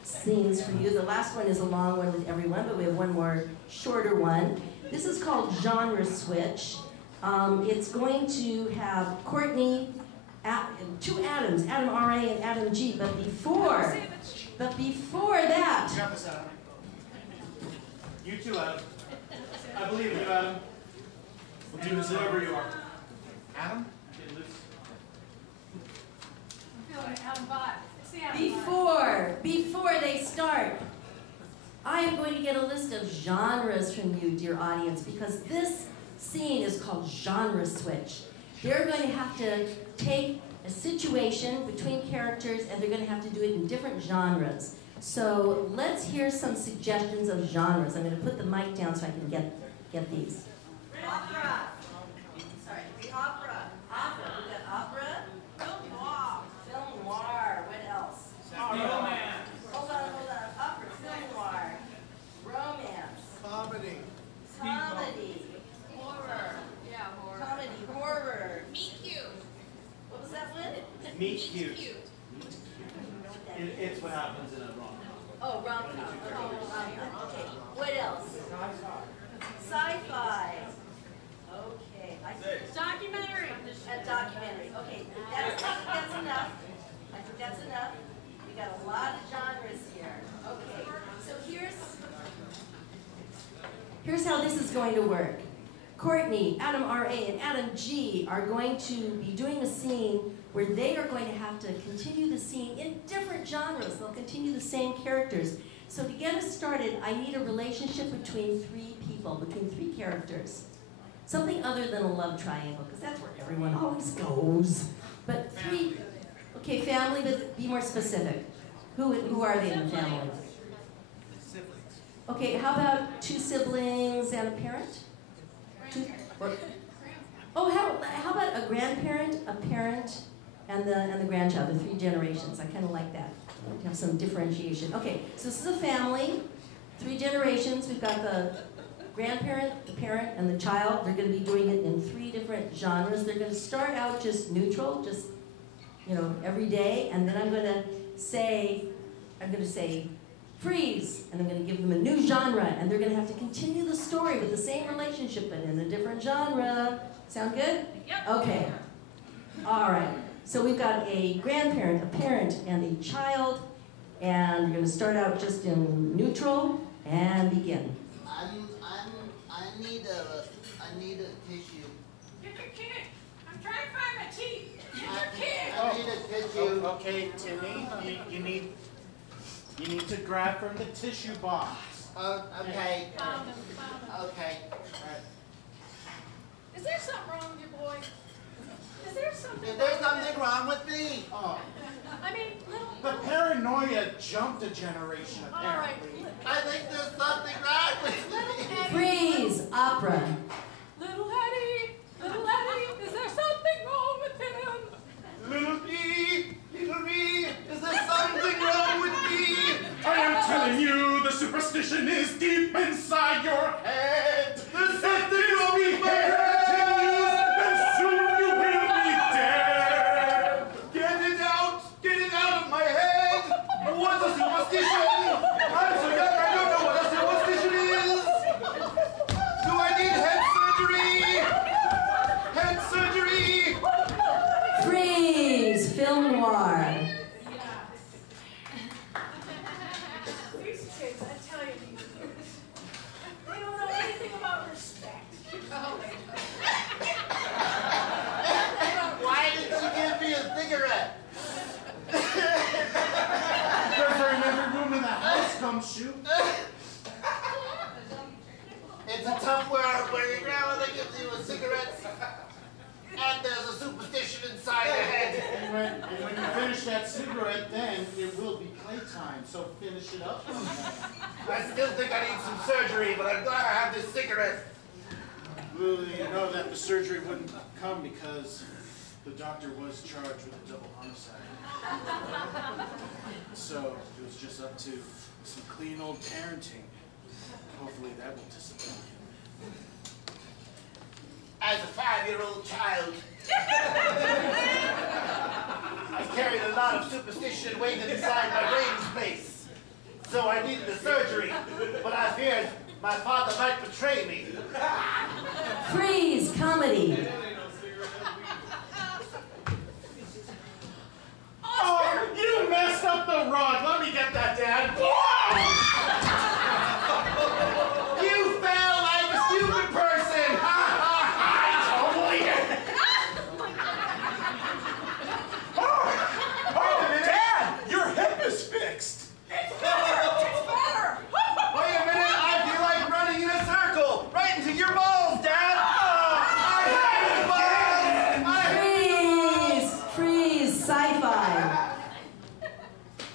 scenes for you. The last one is a long one with everyone, but we have one more shorter one. This is called Genre Switch. It's going to have Courtney, two Adams, Adam R.A. and Adam G. But before that, You got this, Adam. You too, Adam. I believe in you, Adam. We'll do this whoever you are. Adam? Get loose. I'm feeling the Adam vibe. It's the Adam vibe. Before they start, I am going to get a list of genres from you, dear audience, because this scene is called Genre Switch. They're going to have to take a situation between characters and they're going to have to do it in different genres. So let's hear some suggestions of genres. I'm going to put the mic down so I can get these. Opera. Sorry, the opera. Opera. We got opera. Film noir. Film noir. What else? Romance. Hold on. Opera. Film noir. Romance. Comedy. Comedy. Horror. Yeah, horror. Comedy. Horror. Meet cute. What was that one? Meet cute. It's what happens in a rom-com. Oh, rom-com. Okay. What else? Sci-fi. Okay. Documentary. A documentary. Okay. That's enough. I think that's enough. We got a lot of genres here. Okay. So here's how this is going to work. Courtney, Adam R.A., and Adam G. are going to be doing a scene where they are going to have to continue the scene in different genres. They'll continue the same characters. So to get us started, I need a relationship between three people, between 3 characters. Something other than a love triangle, because that's where everyone always goes. But 3, okay, family, but be more specific. Who are they in the family? Okay, how about 2 siblings and a parent? 2, oh, how about a grandparent, a parent, and the grandchild, the 3 generations? I kind of like that. To have some differentiation. Okay, so this is a family, 3 generations. We've got the grandparent, the parent, and the child. They're going to be doing it in 3 different genres. They're going to start out just neutral, just, you know, every day, and then I'm going to say, freeze, and I'm going to give them a new genre, and they're going to have to continue the story with the same relationship, but in a different genre. Sound good? Yep. Okay. All right. So we've got a grandparent, a parent, and a child, and we're going to start out just in neutral and begin. I need a tissue. Get your kid. I'm trying to find my teeth. Get your kid. I need a tissue. Okay, Timmy, you need to grab from the tissue box. Okay. Found him. Okay. Is there something wrong with your boy? Is there something Is there something wrong with me? Oh, I mean, the paranoia jumped a generation, all right. apparently. I think there's something wrong with me. Freeze, opera. Little Eddie, is there something wrong with him? Little me, is there something wrong with me? I am telling you, the superstition is deep inside your head. There's something wrong with my head. Then soon you will be dead. Get it out of my head. What's a superstition? I'm so young, I don't know what a superstition is. Do I need head surgery? Head surgery. Freeze, film noir. These kids, I tell you, they don't know anything about respect. Why didn't you give me a cigarette? Because they're in every room in the house, come shoot. It's a tough world where your grandmother gives you a cigarette and there's a superstition inside your head. And when you finish that cigarette, then it will be playtime, so finish it up. I still think I need some surgery, but I'm glad I have this cigarette. Well, you know that the surgery wouldn't come because the doctor was charged with a double homicide. So it was just up to some clean old parenting. Hopefully that will discipline him. As a 5-year-old child, I've carried a lot of superstition weighted inside my brain space. So I needed a surgery, but I feared my father might betray me. Freeze, comedy. Oh, you messed up the rug. Let me get that, Dad. You fell like a stupid person. I totally did. Oh, Dad, your hip is fixed. It's better. Wait a minute, I feel like running in a circle, right into your balls, Dad. Freeze, sci-fi.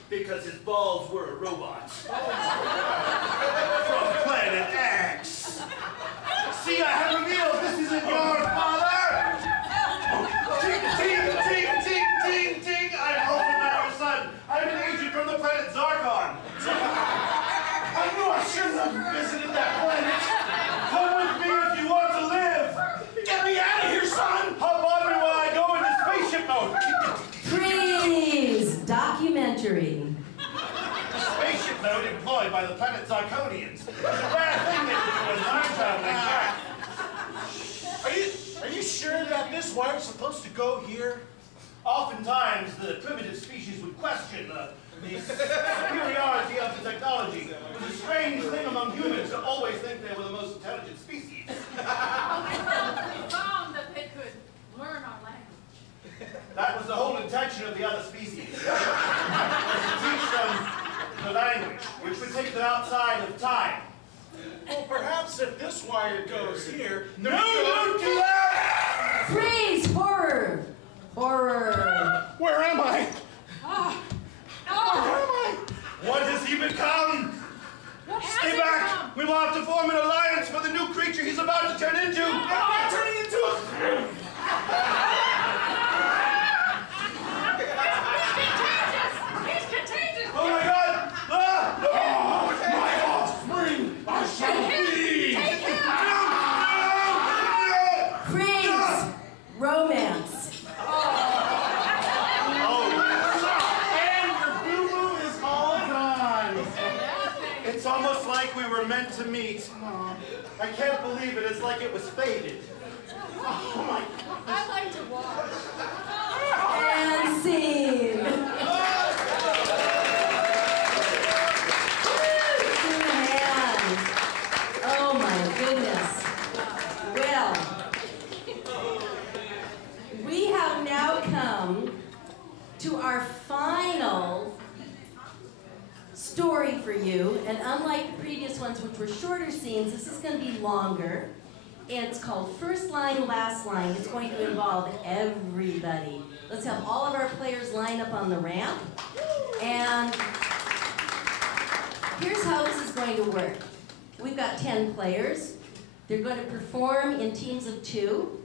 Because his balls were a robot. From planet X. See, I have revealed this isn't your father. Ting, ting, ting, ting, ting, ting. I'm also not your son. I'm an agent from the planet Zarkon. I knew I shouldn't have visited that planet. Come with me if you want to live. Get me out of here, son. Hop on me while I go into spaceship mode. Freeze, documentary. Spaceship mode employed by the planet Zarkonians. It's a rare thing they do when time traveling back. Are you sure that this wire's supposed to go here? Oftentimes, the primitive species would question the superiority of the technology. It was a strange thing among humans to always think they were the most intelligent species. They found that they could learn our language. That was the whole intention of the other species. Was to teach them the language, which would take them outside of time. Well, perhaps if this wire goes here. No, don't clap! Freeze! Horror! Horror! Where am I? Ah. Where am I? What has he become? What has Stay he back! become? We will have to form an alliance for the new creature he's about to turn into! I'm not turning into a... He's contagious! Oh my God! Ah! Oh, my offspring! I shall be! Freeze! Romance. And your boo-boo is all gone. It's almost like we were meant to meet. I can't believe it. It's like it was fated. Oh my God. I like to watch. And scene. Oh my goodness. Well, we have now come to our final story for you. And unlike the previous ones, which were shorter scenes, this is going to be longer. It's called First Line, Last Line. It's going to involve everybody. Let's have all of our players line up on the ramp. And here's how this is going to work. We've got 10 players. They're going to perform in teams of 2.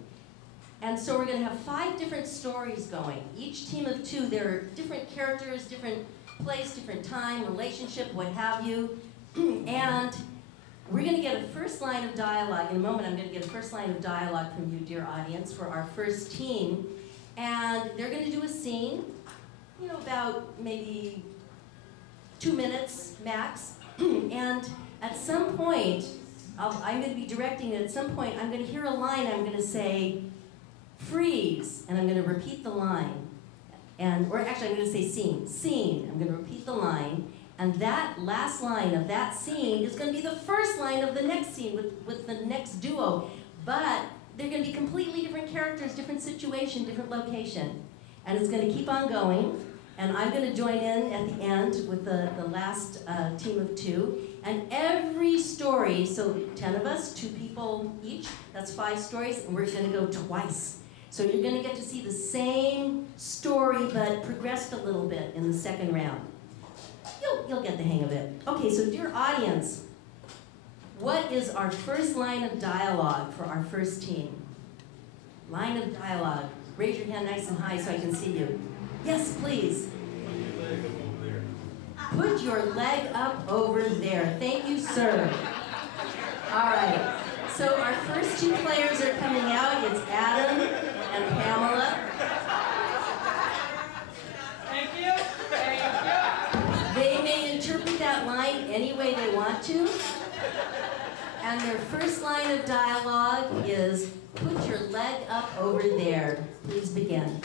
And so we're going to have 5 different stories going. Each team of 2, there are different characters, different place, different time, relationship, what have you. And we're going to get a first line of dialogue. In a moment, I'm going to get a first line of dialogue from you, dear audience, for our first team. And they're going to do a scene, you know, about maybe 2 minutes max. And at some point, I'm going to be directing it. At some point, I'm going to hear a line. I'm going to say, freeze, and I'm going to repeat the line. Or actually, I'm going to say scene. Scene. I'm going to repeat the line. And that last line of that scene is going to be the first line of the next scene with the next duo. But they're going to be completely different characters, different situation, different location. And it's going to keep on going. And I'm going to join in at the end with the last team of 2. And every story, so 10 of us, 2 people each, that's 5 stories, and we're going to go twice. So you're going to get to see the same story, but progressed a little bit in the second round. You'll get the hang of it. Okay, so dear audience, what is our first line of dialogue for our first team? Line of dialogue. Raise your hand nice and high so I can see you. Yes, please. Put your leg up over there. Thank you, sir. All right. So our first 2 players are coming out. It's Adam and Pamela. Thank you. Thank you. They may interpret that line any way they want to. And their first line of dialogue is, put your leg up over there. Please begin.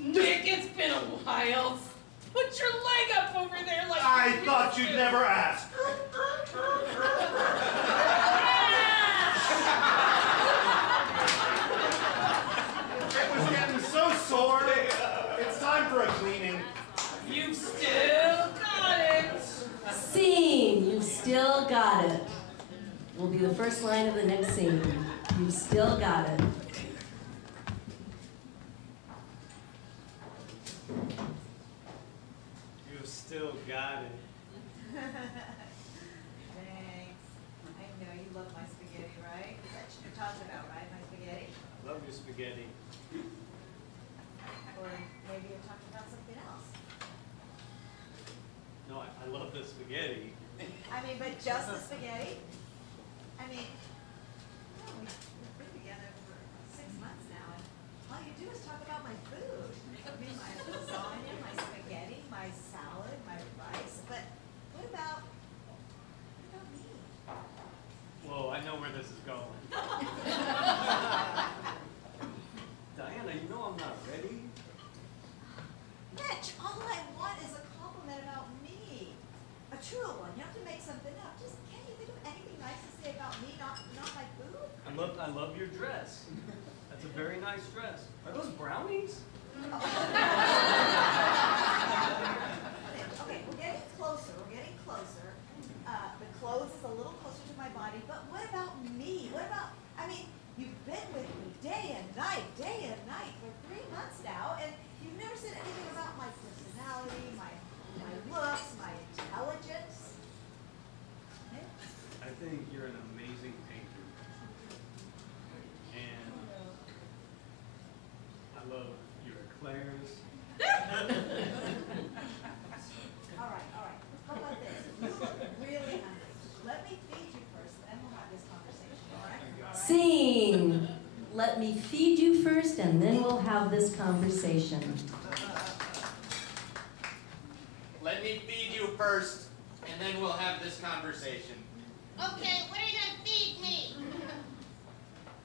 Nick, it's been a while. Put your leg up over there like... I thought you'd never ask. It was getting so sore. It's time for a cleaning. You've still got it. Scene. You've still got it. Will be the first line of the next scene. You've still got it. You've still got it. Thanks. I know you love my spaghetti, right? That's what you're talking about, right? My spaghetti? Love your spaghetti. Or maybe you're talking about something else. No, I love the spaghetti. I mean, but just the spaghetti? I mean, you know, we've been together for 6 months now, and all you do is talk about my food. I mean, my lasagna, my spaghetti, my salad, my rice. But what about me? Whoa, I know where this is going. Diana, you know I'm not ready. Mitch, all I want is a compliment about me. A true one. You have to make something up. Just can't you think of anything nice to say about me, not my food? I love your dress. That's a very nice dress. Are those brownies? Okay, we're getting closer. We're getting closer. The clothes is a little closer to my body, but what about me? What about, I mean, you've been with me day and night for 3 months now, and you've never said anything about my personality, my looks, my intelligence. I think you're an amazing painter. And I love your eclairs. All right. How about this? You look really hungry. Let me feed you first, then we'll have this conversation, all right? Scene. Let me feed you first, and then we'll have this conversation. Let me feed you first, and then we'll have this conversation. Okay, what are you gonna feed me?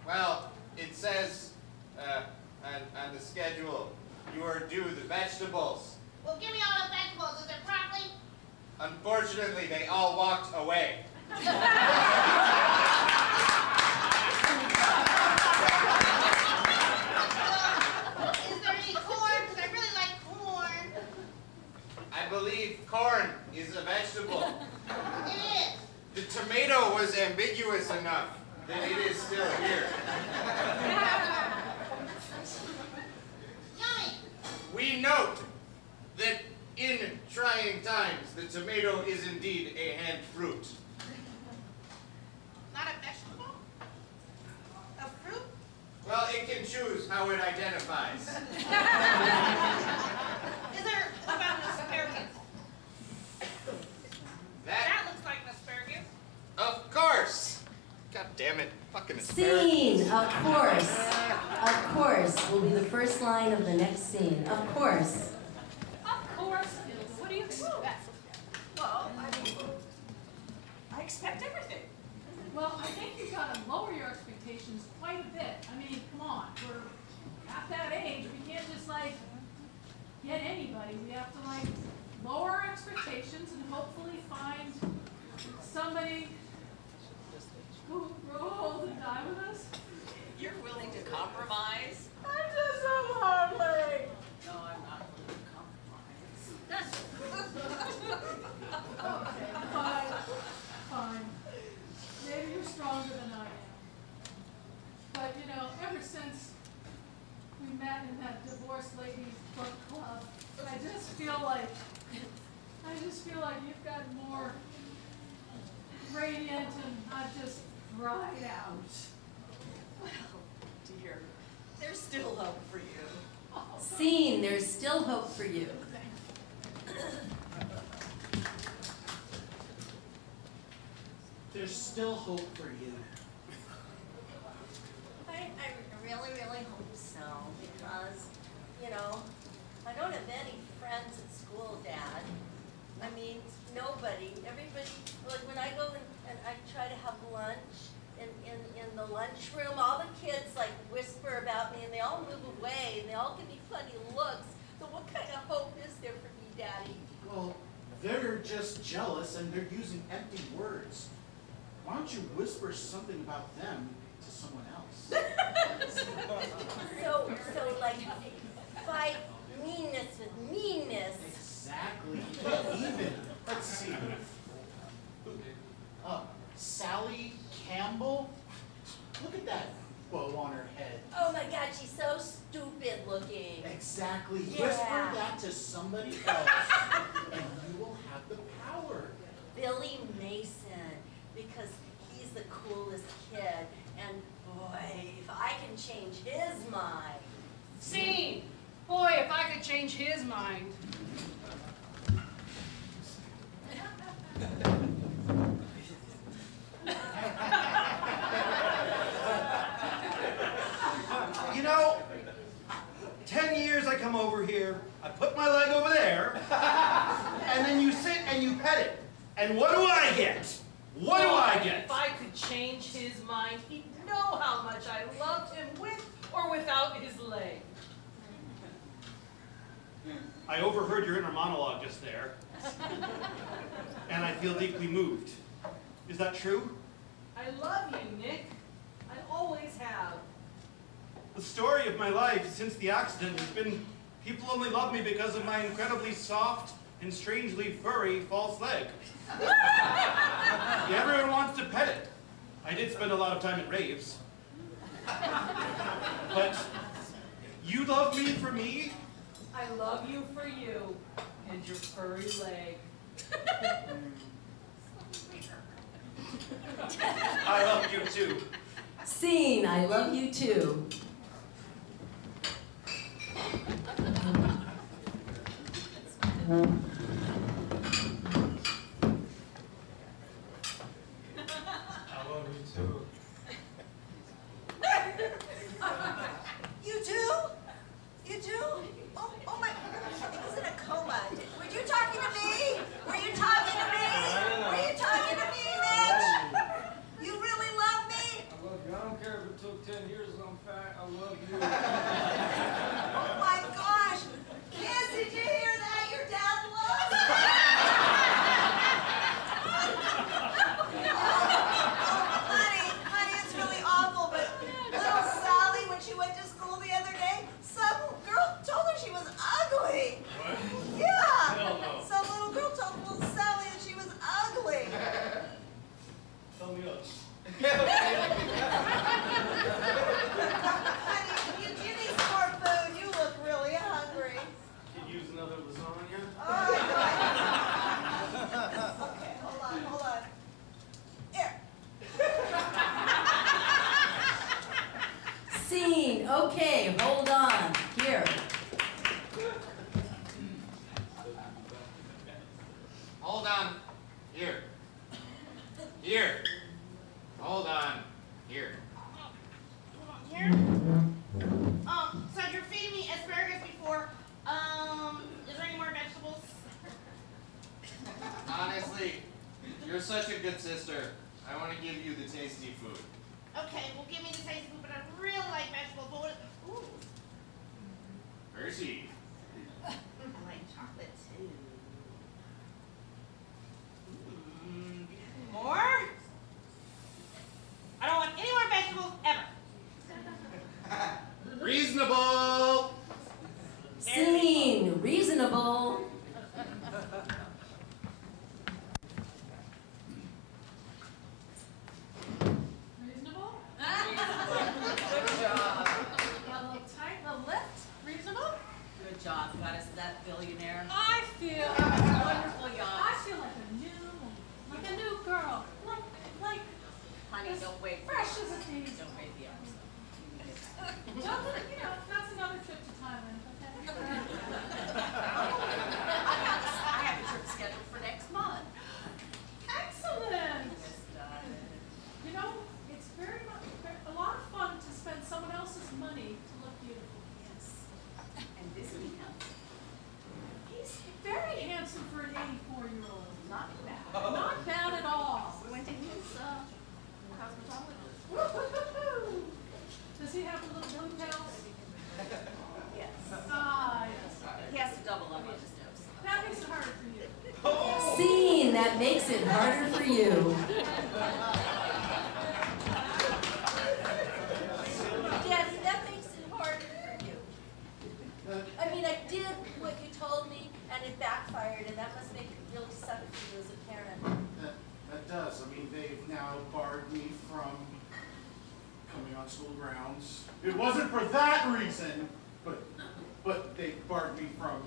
Well, it says on the schedule, you are due the vegetables. Well, give me all the vegetables. Is there broccoli? Unfortunately, they all walked away. Is there any corn? Because I really like corn. I believe corn is a vegetable. It is. The tomato was ambiguous enough that it is still here. Yummy. We note that in trying times, the tomato is indeed a hand fruit. Not a vegetable? A fruit? Well, it can choose how it identifies. Is there about an asparagus? That looks like an asparagus. Of course! God damn it, fucking asparagus. Scene, of course, will be the first line of the next scene. Of course. Of course. What do you expect? Well, I expect everything. Well, I think you've got to lower your expectations quite a bit. I mean, come on. We're at that age. We can't just, like, get anybody. We have to, like, lower our expectations and hopefully find somebody who will roll the die with us. You're willing to compromise? I'm just so lonely. No, I'm not willing to compromise. Okay, fine. Maybe you're stronger than I am. But, you know, ever since we met in that divorced ladies book club, I just feel like you've got more radiant and I've just dried out. Well, dear, there's still hope for you. Scene, there's still hope for you. There's still hope for you. I really hope so, because, you know, I don't have any friends at school, Dad. I mean, nobody. Everybody, like when I go and I try to have lunch in the lunchroom, all the kids like whisper about me and they all move away and they all give me funny looks. So what kind of hope is there for me, Daddy? Well, they're just jealous and they're using empty words. Why don't you whisper something about them to someone else? So like, fight meanness with meanness. Exactly. Even. Let's see. Sally Campbell? Look at that bow on her head. Oh my God, she's so stupid looking. Exactly. Yeah. Whisper that to somebody else, and you will have the power. Billy Mason, because he's the coolest kid, and boy, if I can change his mind. Scene! Boy, if I could change his mind. And what do I get? What do I get? If I could change his mind, he'd know how much I loved him with or without his leg. I overheard your inner monologue just there, and I feel deeply moved. Is that true? I love you, Nick. I always have. The story of my life since the accident has been people only love me because of my incredibly soft and strangely furry false leg. Yeah, everyone wants to pet it. I did spend a lot of time at raves. But you love me for me? I love you for you and your furry leg. I love you too. Scene, I love you too. You do? You do? Oh my gosh, I think he's in a coma. Were you talking to me? Were you talking to me? Were you talking to me, Mitch? You really love me? I love you. I don't care if it took 10 years, I'm fat. I love you. Oh my gosh. Kids, did you hear that? Your dad loves me. Honey, it's really awful, but little Sally, when she went to school the other day, some girl told her she was ugly. What? Yeah. Hell no. Some little girl told little Sally that she was ugly. Tell me up. Honey, you need some more food. You look really hungry. Could use another lasagna? All right. Okay, hold on. Here. Scene, okay, hold on. Here. Hold on. Here. Here. Hold on. Here. Here? So you're feeding me asparagus before. Is there any more vegetables? Honestly, you're such a good sister. I want to give you the tasty food. Okay, well give me the tasty food, but I really like vegetables. But what? Ooh, Hershey. I like chocolate too. More? I don't want any more vegetables ever. Reasonable. Scene, reasonable. Reasonable? Good job. A little tight, a little lift. Reasonable? Good job, goddess of that billionaire. I feel Wonderful yacht. I feel like a new girl. Like Honey, as don't wait. fresh as a daisy. Don't wait the hours. Don't let it, that's another trip to Thailand, okay? I have a trip scheduled for next month. Excellent! You know, it's a lot of fun to spend someone else's money to look beautiful. Yes. And this weekend. He's very handsome for an 84-year-old. Not bad. Not bad at all. We went to his cosmetologist. Woo-hoo-hoo-hoo. Does he have a little blue pills? Yes. Ah, yes. He has to double up on his dose. That makes it harder for you. Scene, that makes it harder for you. Daddy, that makes it harder for you. I mean, I did what you told me, and it backfired, and that must make it really suck for you as a parent. That does. I mean, they've now barred me from coming on school grounds. It wasn't for that reason, but they barred me from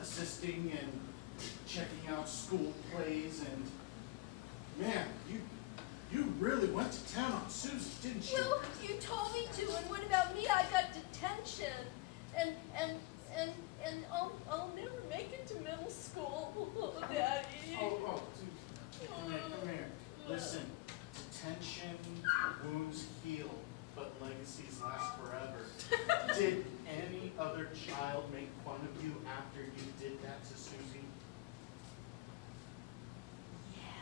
assisting and checking out school plays, and man, you really went to town on Susie, didn't you? Well, you told me to, and what about me? I got detention, and I'll never make it to middle school, Daddy. Oh, dude. Come here. Listen, detention, wounds heal, but legacies last forever. Did any other child make fun of you after you did that to Susie? Yes.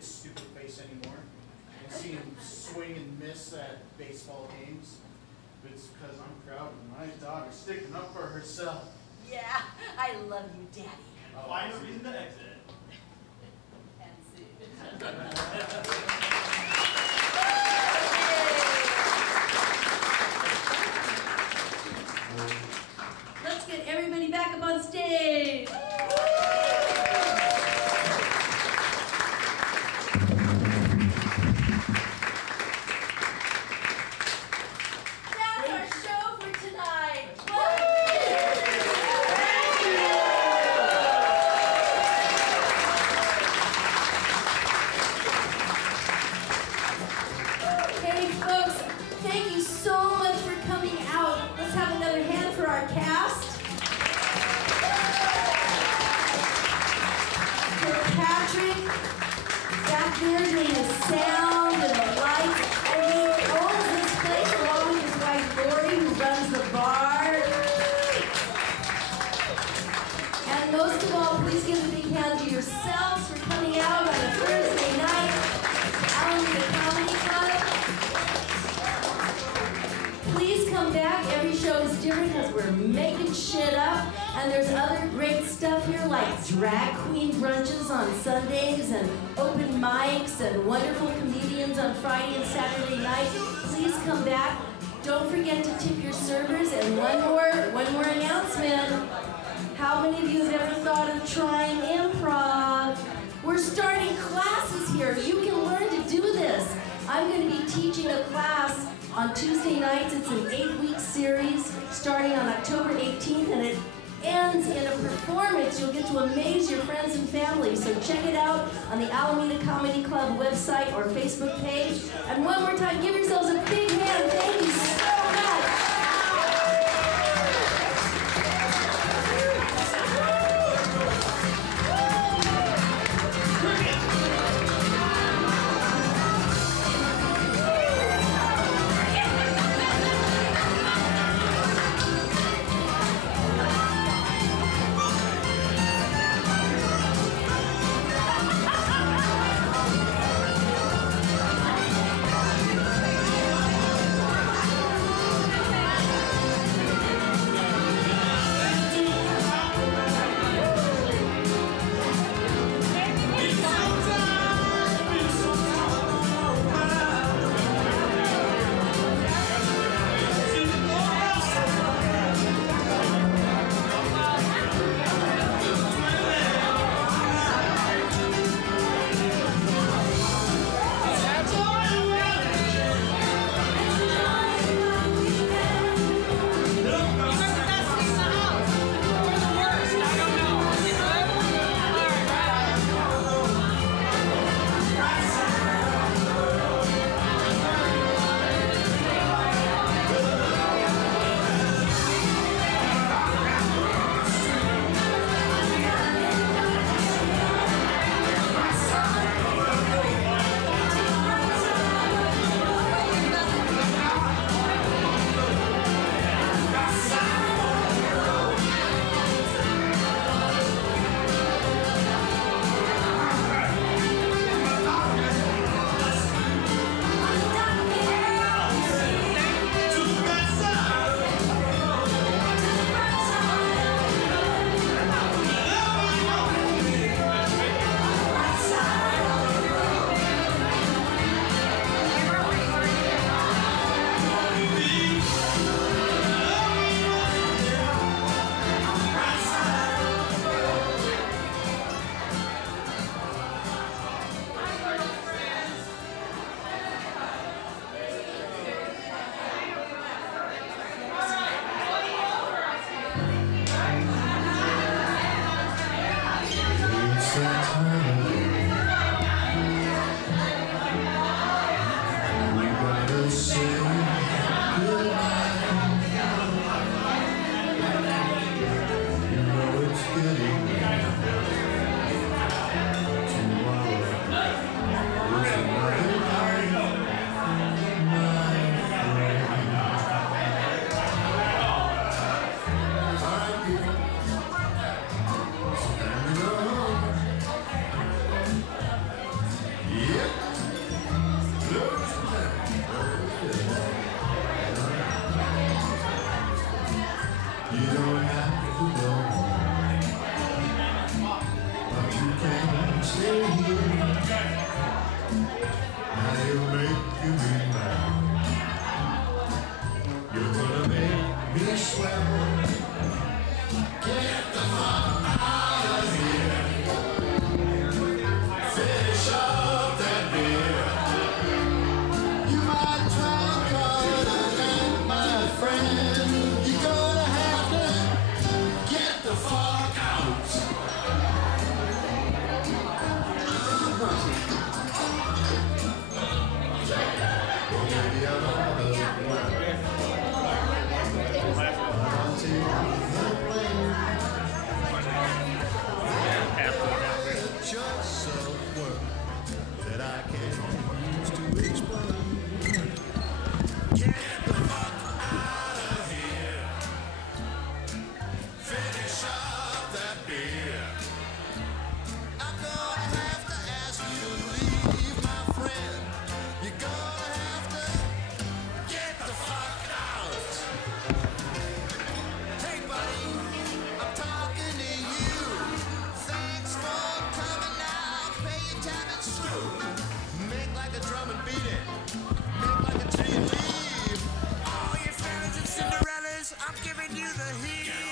kid's stupid face anymore. I see him swing and miss at baseball games. It's because I'm proud of my daughter sticking up for herself. Yeah, I love you, Daddy. Find a reason to exit. And see. Let's get everybody back up on stage. That's our show for tonight. Hey folks, thank you so much for coming out. Let's have another hand for our cast. For Patrick, back there doing the sound and the lights. And he owns this place along with his wife Lori, who runs the bar. And most of all, please give a big hand to yourselves for coming out on a Thursday night. Alameda Comedy Club. Please come back. Every show is different because we're making shit up. And there's other great stuff here like drag queen brunches on Sundays and open mics and wonderful comedians on Friday and Saturday night. Please come back. Don't forget to tip your servers. And one more announcement. How many of you have ever thought of trying improv? We're starting classes here. You can learn to do this. I'm going to be teaching a class on Tuesday nights. It's an 8-week series starting on October 18th, and it ends in a performance. You'll get to amaze your friends and family. So check it out on the Alameda Comedy Club website or Facebook page. And one more time, give yourselves a big hand. Thank you so much. the heat.